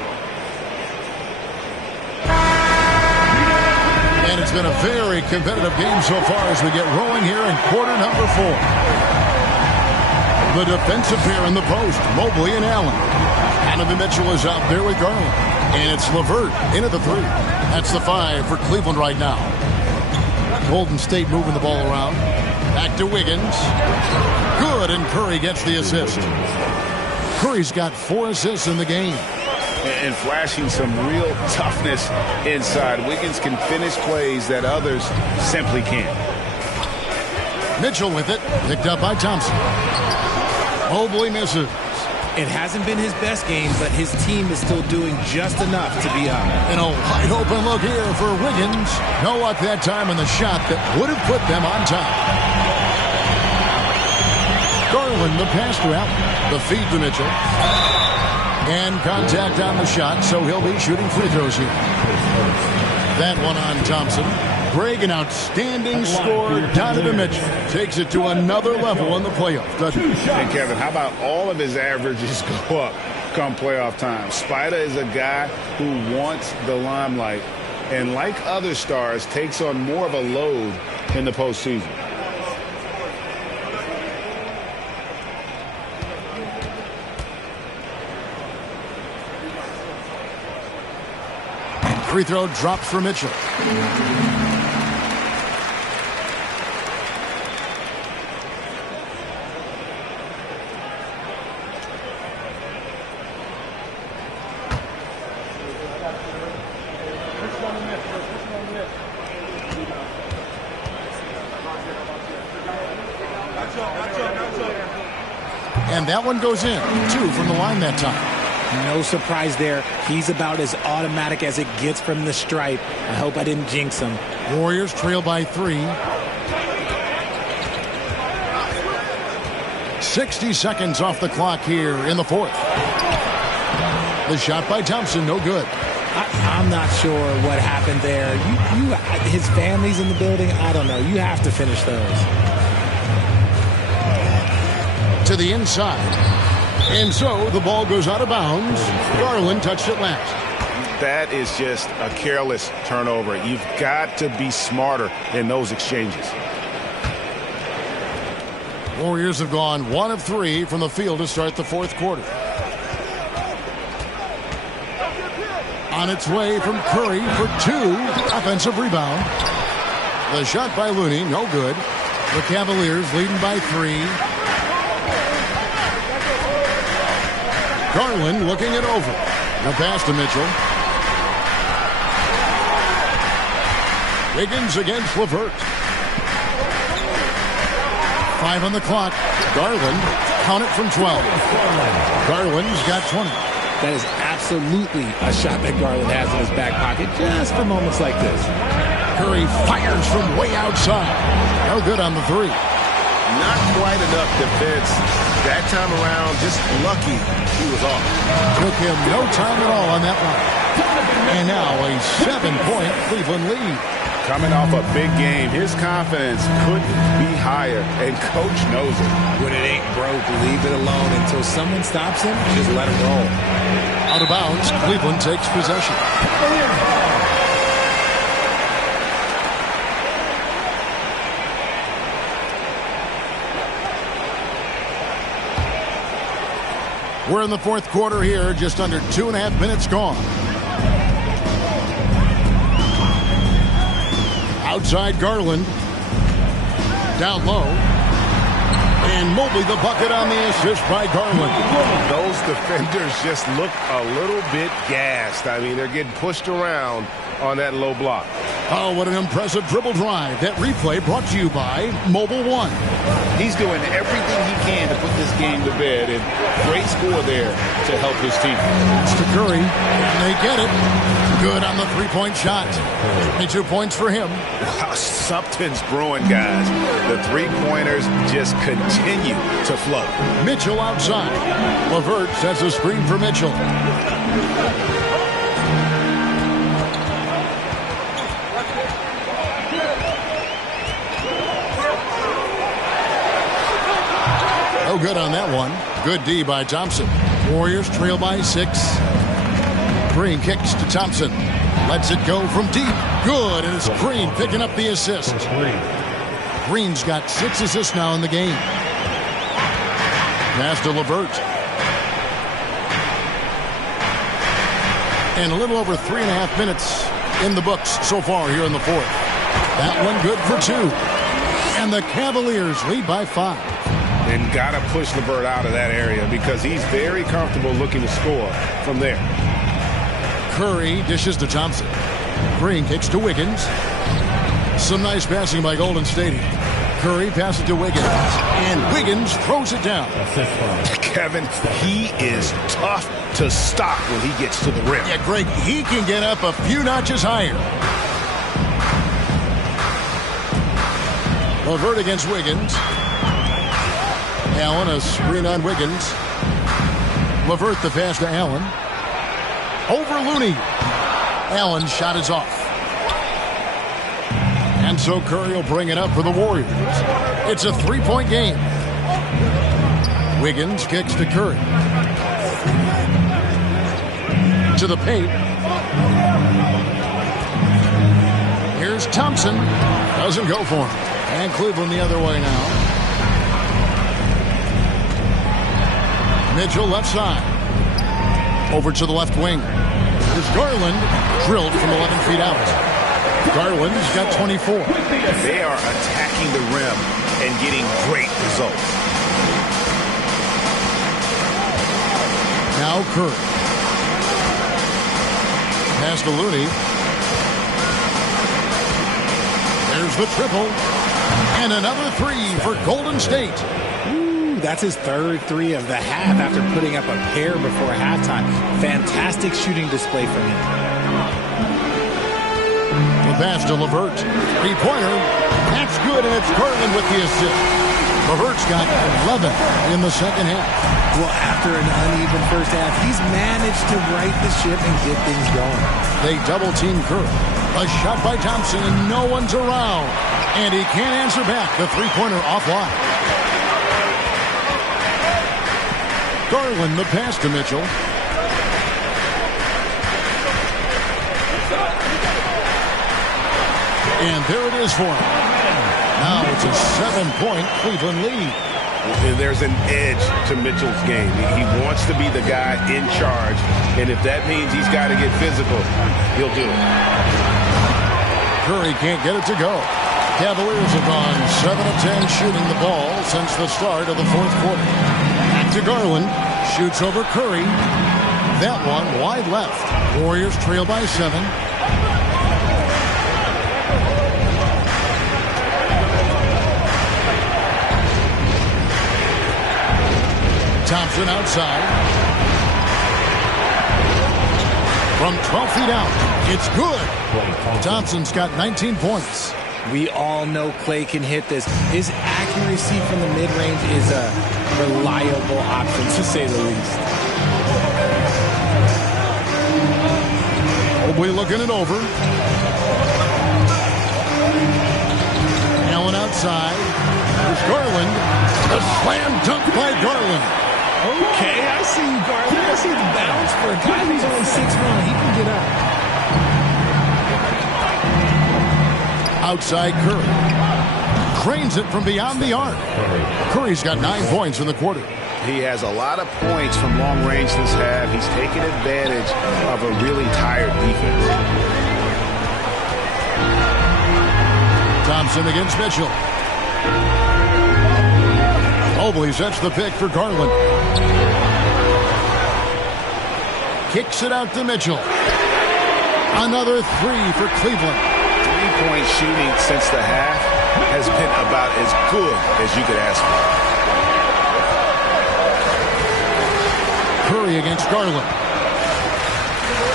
And it's been a very competitive game so far as we get rolling here in quarter number 4. The defensive pair in the post, Mobley and Allen. Donovan Mitchell is out there with Garland. And it's LeVert into the 3. That's the 5 for Cleveland right now. Golden State moving the ball around. Back to Wiggins. Good, and Curry gets the assist. Curry's got 4 assists in the game. And flashing some real toughness inside. Wiggins can finish plays that others simply can't. Mitchell with it. Picked up by Thompson. Mobley misses. It hasn't been his best game, but his team is still doing just enough to be up. And a wide open look here for Wiggins. No luck that time on the shot that would have put them on top. Garland, the pass to Allen. The feed to Mitchell. And contact on the shot, so he'll be shooting free throws here. That one on Thompson. Greg, an outstanding scorer. Donovan Mitchell takes it to another level in the playoffs, doesn't he? And Kevin, how about all of his averages go up come playoff time? Spider is a guy who wants the limelight and, like other stars, takes on more of a load in the postseason. Free throw dropped for Mitchell. And that one goes in. 2 from the line that time. No surprise there. He's about as automatic as it gets from the stripe. I hope I didn't jinx him. Warriors trail by 3. 60 seconds off the clock here in the fourth. The shot by Thompson, no good. I'm not sure what happened there. His family's in the building. I don't know. You have to finish those. To the inside. And so the ball goes out of bounds. Garland touched it last. That is just a careless turnover. You've got to be smarter in those exchanges. Warriors have gone 1 of 3 from the field to start the fourth quarter. On its way from Curry for 2. Offensive rebound. The shot by Looney, no good. The Cavaliers leading by 3. Garland looking it over. The pass to Mitchell. Wiggins against LeVert. 5 on the clock. Garland, count it from 12. Garland's got 20. That is absolutely a shot that Garland has in his back pocket just for moments like this. Curry fires from way outside. No good on the 3. Not quite enough defense. That time around, just lucky he was off. Took him no time at all on that one. And now a 7-point Cleveland lead. Coming off a big game, his confidence couldn't be higher, and coach knows it. When it ain't broke, leave it alone until someone stops him. Just let him roll. Out of bounds, Cleveland takes possession. We're in the fourth quarter here, just under 2.5 minutes gone. Outside Garland. Down low. And Mobley the bucket on the assist by Garland. Those defenders just look a little bit gassed. I mean, they're getting pushed around on that low block. Oh, what an impressive dribble drive. That replay brought to you by Mobile One. He's doing everything he can to put this game to bed, and great score there to help his team. It's to Curry, and they get it. Good on the three-point shot. 22 points for him. Wow, something's brewing, guys. The three-pointers just continue to flow. Mitchell outside. LeVert sets a screen for Mitchell. No good on that one. Good D by Thompson. Warriors trail by 6. Green kicks to Thompson. Lets it go from deep. Good, and it's Green picking up the assist. Green's got 6 assists now in the game. Pass to LeVert. And a little over 3.5 minutes in the books so far here in the fourth. That one good for 2. And the Cavaliers lead by 5. And got to push LeVert out of that area because he's very comfortable looking to score from there. Curry dishes to Thompson. Green kicks to Wiggins. Some nice passing by Golden State. Curry passes to Wiggins. And Wiggins throws it down. Kevin, he is tough to stop when he gets to the rim. Yeah, Greg, he can get up a few notches higher. LeVert against Wiggins. Allen, a screen on Wiggins. LeVert the pass to Allen. Over Looney. Allen's shot is off. And so Curry will bring it up for the Warriors. It's a 3-point game. Wiggins kicks to Curry. To the paint. Here's Thompson. Doesn't go for him. And Cleveland the other way now. Mitchell left side. Over to the left wing. Here's Garland. Drilled from 11 feet out. Garland's got 24. They are attacking the rim and getting great results. Now Curry. Pass to Looney. There's the triple. And another 3 for Golden State. That's his third 3 of the half after putting up a pair before halftime. Fantastic shooting display from him. The pass to LeVert. 3-pointer. That's good, and it's Garland with the assist. LeVert's got 11 in the second half. Well, after an uneven first half, he's managed to right the ship and get things going. They double-team Curry. A shot by Thompson, and no one's around. And he can't answer back. The three-pointer offline. Garland, the pass to Mitchell. And there it is for him. Now it's a 7-point Cleveland lead. There's an edge to Mitchell's game. He wants to be the guy in charge, and if that means he's got to get physical, he'll do it. Curry can't get it to go. Cavaliers have gone 7 of 10 shooting the ball since the start of the fourth quarter. Back to Garland. Shoots over Curry. That one wide left. Warriors trail by 7. Thompson outside. From 12 feet out. It's good. Thompson's got 19 points. We all know Klay can hit this. His accuracy from the mid-range is a reliable option, to say the least. Mobley looking it over. Allen outside. There's Garland. A slam dunk by Garland. Okay, I see you, Garland. I see the bounce for a guy who's only 6'1". He can get up. Outside Curry. Cranes it from beyond the arc. Curry's got 9 points in the quarter. He has a lot of points from long range this half. He's taken advantage of a really tired defense. Thompson against Mitchell. Mobley sets the pick for Garland. Kicks it out to Mitchell. Another 3 for Cleveland. 3-point shooting since the half has been about as good as you could ask for. Curry against Garland.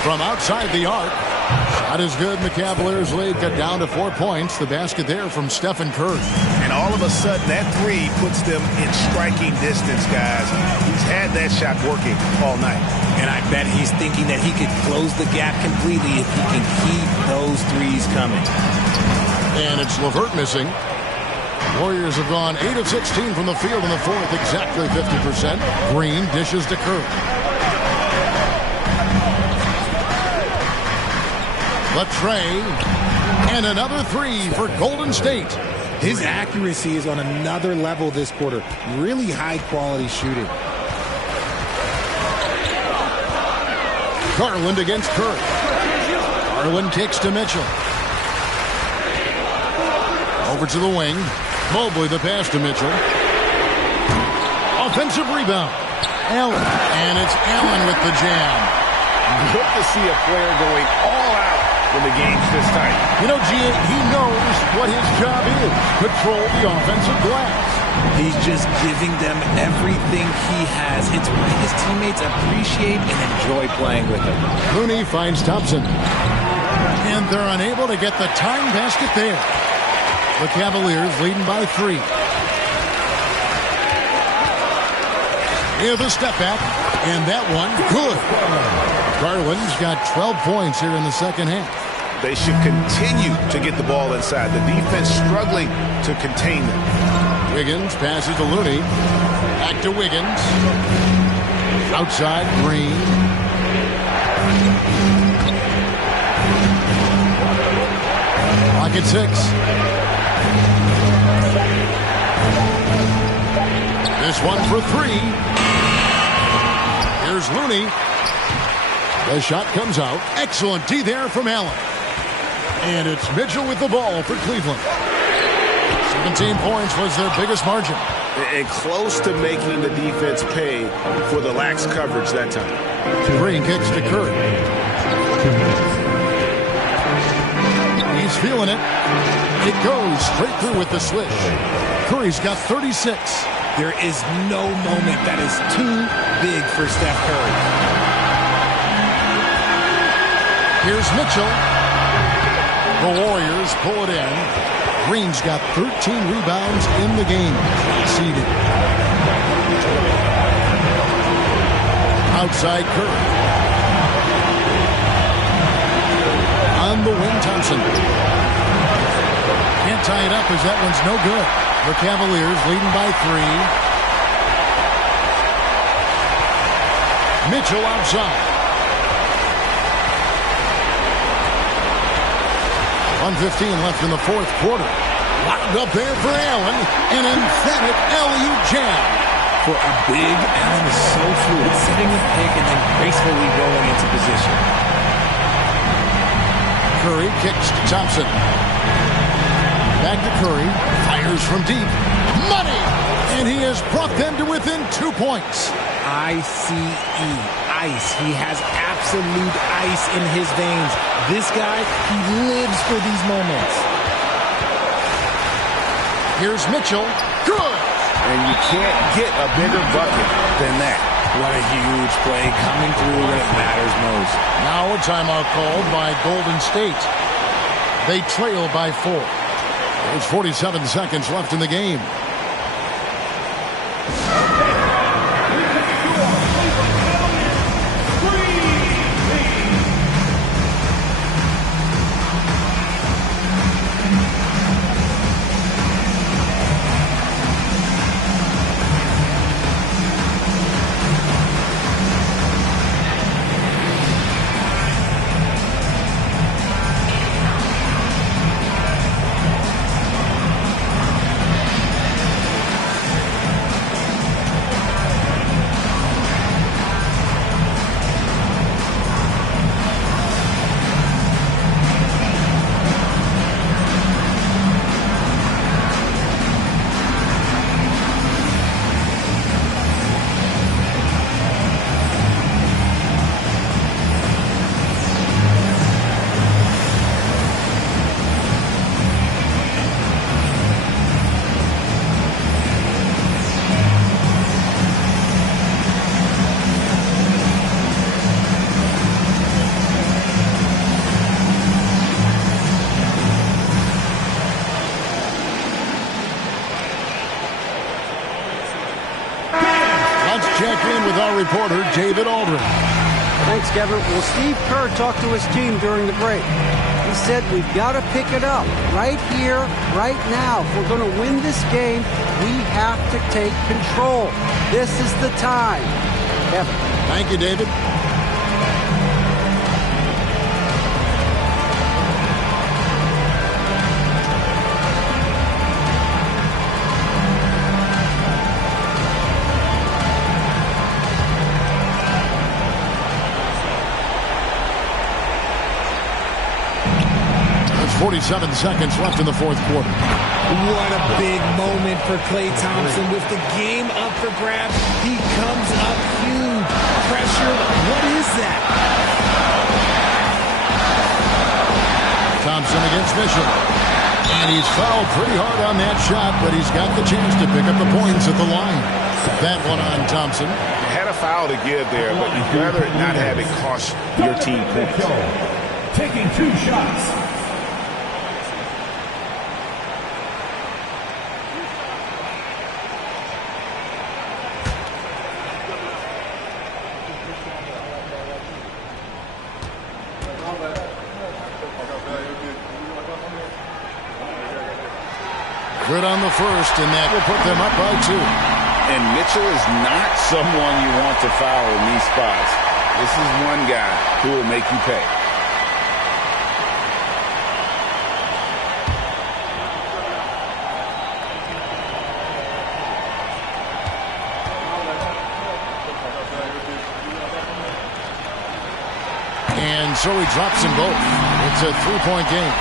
From outside the arc. Shot is good. The Cavaliers lead got down to 4 points. The basket there from Stephen Curry. And all of a sudden, that 3 puts them in striking distance, guys. He's had that shot working all night. And I bet he's thinking that he could close the gap completely if he can keep those 3s coming. And it's LeVert missing. Warriors have gone 8 of 16 from the field in the fourth, exactly 50%. Green dishes to Curry. Latrey, and another 3 for Golden State. His accuracy is on another level this quarter. Really high-quality shooting. Garland against Curry. Garland kicks to Mitchell. Over to the wing. Mobley the pass to Mitchell. Offensive rebound. Allen, and it's Allen with the jam. Good to see a player going all out when the game's this tight. You know, Gia, he knows what his job is. Control the offensive glass. He's just giving them everything he has. It's why his teammates appreciate and enjoy playing with him. Looney finds Thompson. And they're unable to get the tying basket there. The Cavaliers leading by 3. Here's the step back. And that one, good. Garland's got 12 points here in the second half. They should continue to get the ball inside. The defense struggling to contain them. Wiggins passes to Looney. Back to Wiggins. Outside, Green. Clock at 6. This one for 3. Here's Looney. The shot comes out. Excellent D there from Allen. And it's Mitchell with the ball for Cleveland. 17 points was their biggest margin. And close to making the defense pay for the lax coverage that time. Green kicks to Curry. He's feeling it. It goes straight through with the swish. Curry's got 36. There is no moment that is too big for Steph Curry. Here's Mitchell. The Warriors pull it in. Green's got 13 rebounds in the game. Seeded. Outside Curry. On the wing, Thompson. Can't tie it up as that one's no good. The Cavaliers leading by 3. Mitchell outside. 1:15 left in the fourth quarter. Locked up there for Allen. An emphatic alley-oop jam. For a big, Allen is so fluid, setting the pick and then gracefully rolling into position. Curry kicks to Thompson. Back to Curry. Fires from deep. Money! And he has brought them to within 2 points. ICE. Ice. He has absolute ice in his veins. This guy, he lives for these moments. Here's Mitchell. Good! And you can't get a bigger bucket than that. What a huge play coming through when it matters most. Now a timeout called by Golden State. They trail by 4. There's 47 seconds left in the game. Check in with our reporter, David Aldrin. Thanks, Kevin. Well, Steve Kerr talked to his team during the break. He said, we've got to pick it up right here, right now. If we're going to win this game, we have to take control. This is the time. Kevin. Thank you, David. There's 47 seconds left in the fourth quarter. What a big moment for Klay Thompson with the game up for grabs. He comes up huge. Pressure, what is that? Thompson against Mitchell. And he's fouled pretty hard on that shot, but he's got the chance to pick up the points at the line. That one on Thompson. You had a foul to give there, but you'd rather not have it cost your team points. Taking 2 shots. Good on the first, and that will put them up by 2. And Mitchell is not someone you want to foul in these spots. This is one guy who will make you pay. And so he drops them both. It's a 3-point game.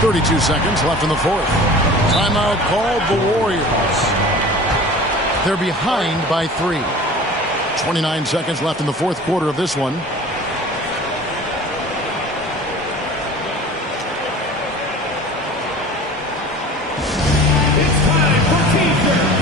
32 seconds left in the fourth. Timeout called the Warriors. They're behind by 3. 29 seconds left in the fourth quarter of this one. It's time for T-shirts.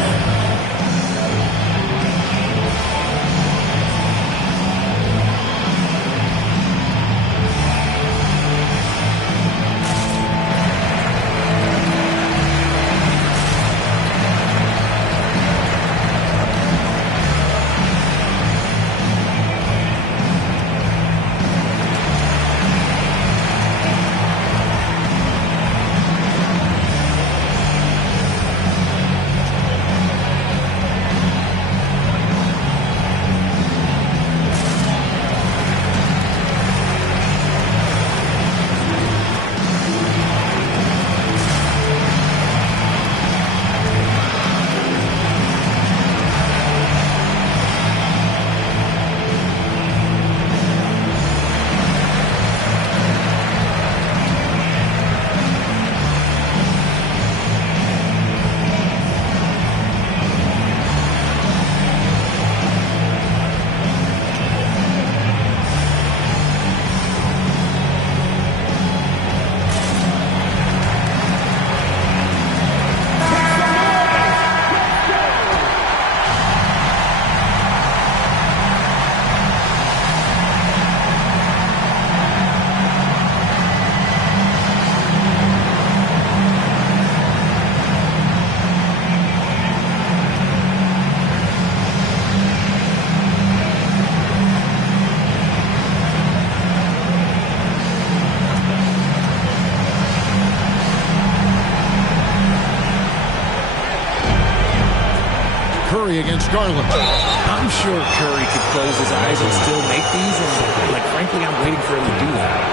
Curry against Garland. I'm sure Curry could close his eyes and still make these, and frankly, I'm waiting for him to do that.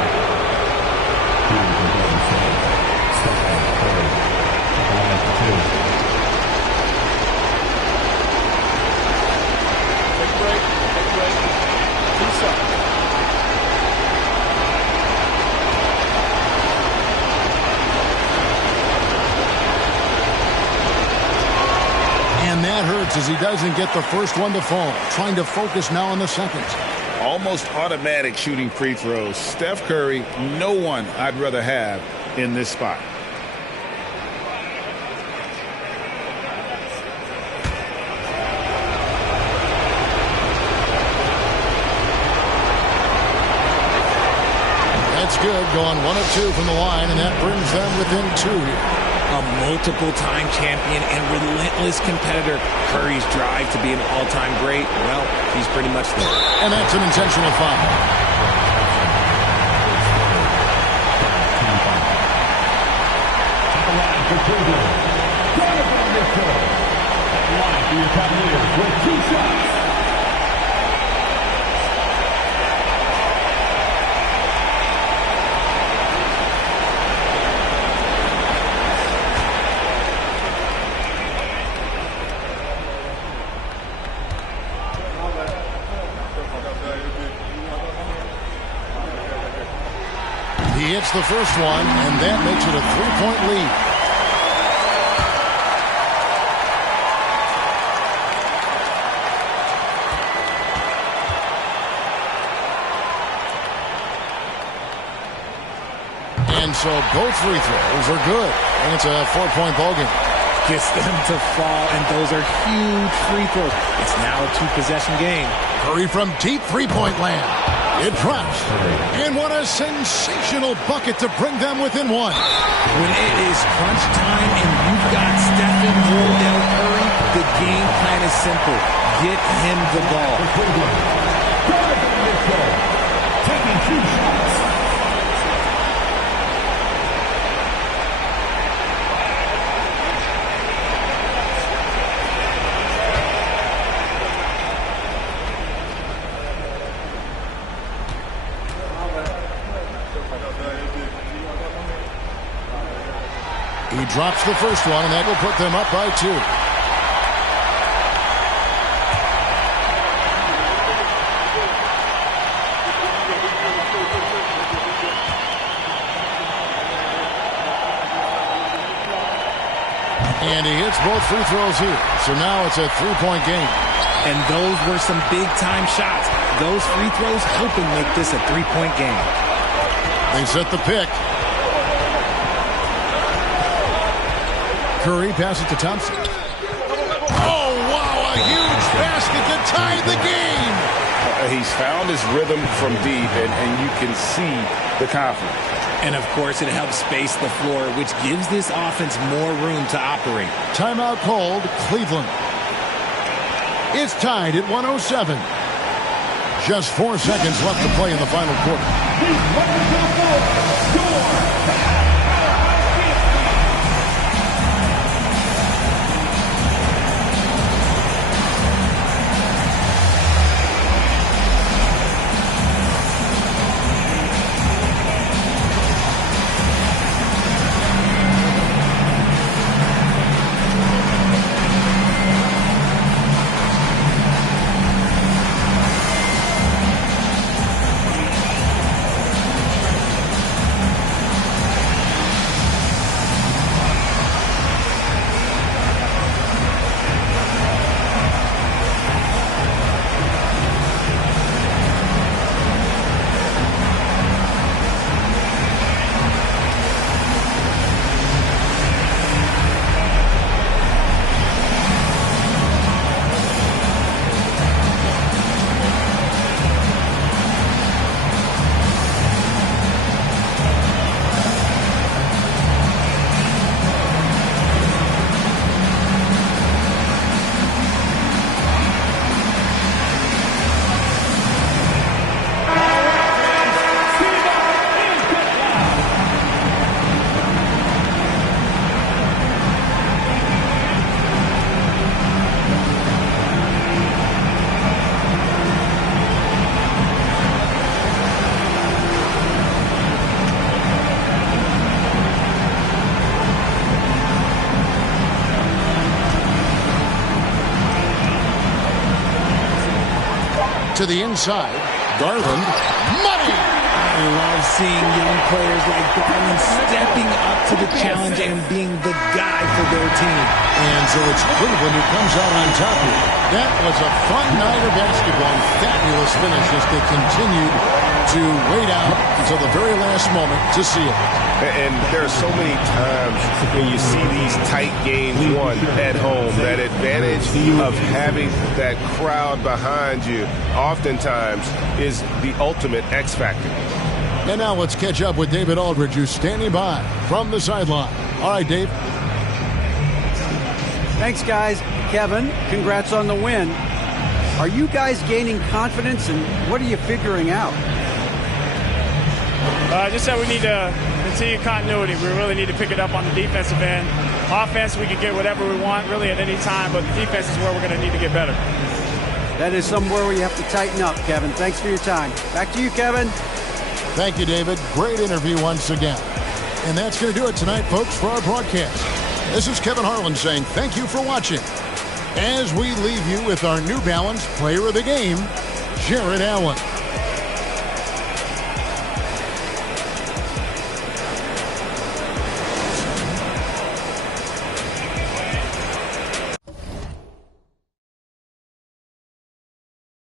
And that hurts as he doesn't get the first one to fall. Trying to focus now on the second. Almost automatic shooting free throws. Steph Curry, no one I'd rather have in this spot. That's good. Going 1 of 2 from the line, and that brings them within 2 here. A multiple-time champion and relentless competitor. Curry's drive to be an all-time great, well, he's pretty much there. And that's an intentional foul. Line for your Cavaliers with 2 shots. He hits the first one, and that makes it a 3-point lead. And so both free throws are good, and it's a 4-point ballgame. Gets them to fall, and those are huge free throws. It's now a 2-possession game. Curry from deep three-point land. It drops. And what a sensational bucket to bring them within 1. When it is crunch time and you've got Stephen Wardell Curry, the game plan is simple. Get him the ball. Taking 2 shots. He drops the first one, and that will put them up by 2. And he hits both free throws here. So now it's a 3-point game. And those were some big-time shots. Those free throws helping make this a 3-point game. They set the pick. Curry passes to Thompson. Oh, wow, a huge basket to tie the game. He's found his rhythm from deep, and you can see the confidence. And, of course, it helps space the floor, which gives this offense more room to operate. Timeout called, Cleveland. It's tied at 107. Just 4 seconds left to play in the final quarter. to the inside. Garland. Money! I love seeing young players like Garland stepping up to the challenge and being the guy for their team. And so it's Cleveland who comes out on top here. That was a fun night of basketball. Fabulous finish as they continued to wait out until the very last moment to see it. And there are so many times when you see these tight games won at home, that advantage of having that crowd behind you oftentimes is the ultimate X factor. And now let's catch up with David Aldridge, who's standing by from the sideline. All right, Dave. Thanks, guys. Kevin, congrats on the win. Are you guys gaining confidence, and what are you figuring out? Just that we need to continue continuity. We really need to pick it up on the defensive end. Offense, we can get whatever we want really at any time, but the defense is where we're going to need to get better. That is somewhere where you have to tighten up, Kevin. Thanks for your time. Back to you, Kevin. Thank you, David. Great interview once again. And that's going to do it tonight, folks, for our broadcast. This is Kevin Harlan saying thank you for watching as we leave you with our New Balance Player of the Game, Jared Allen.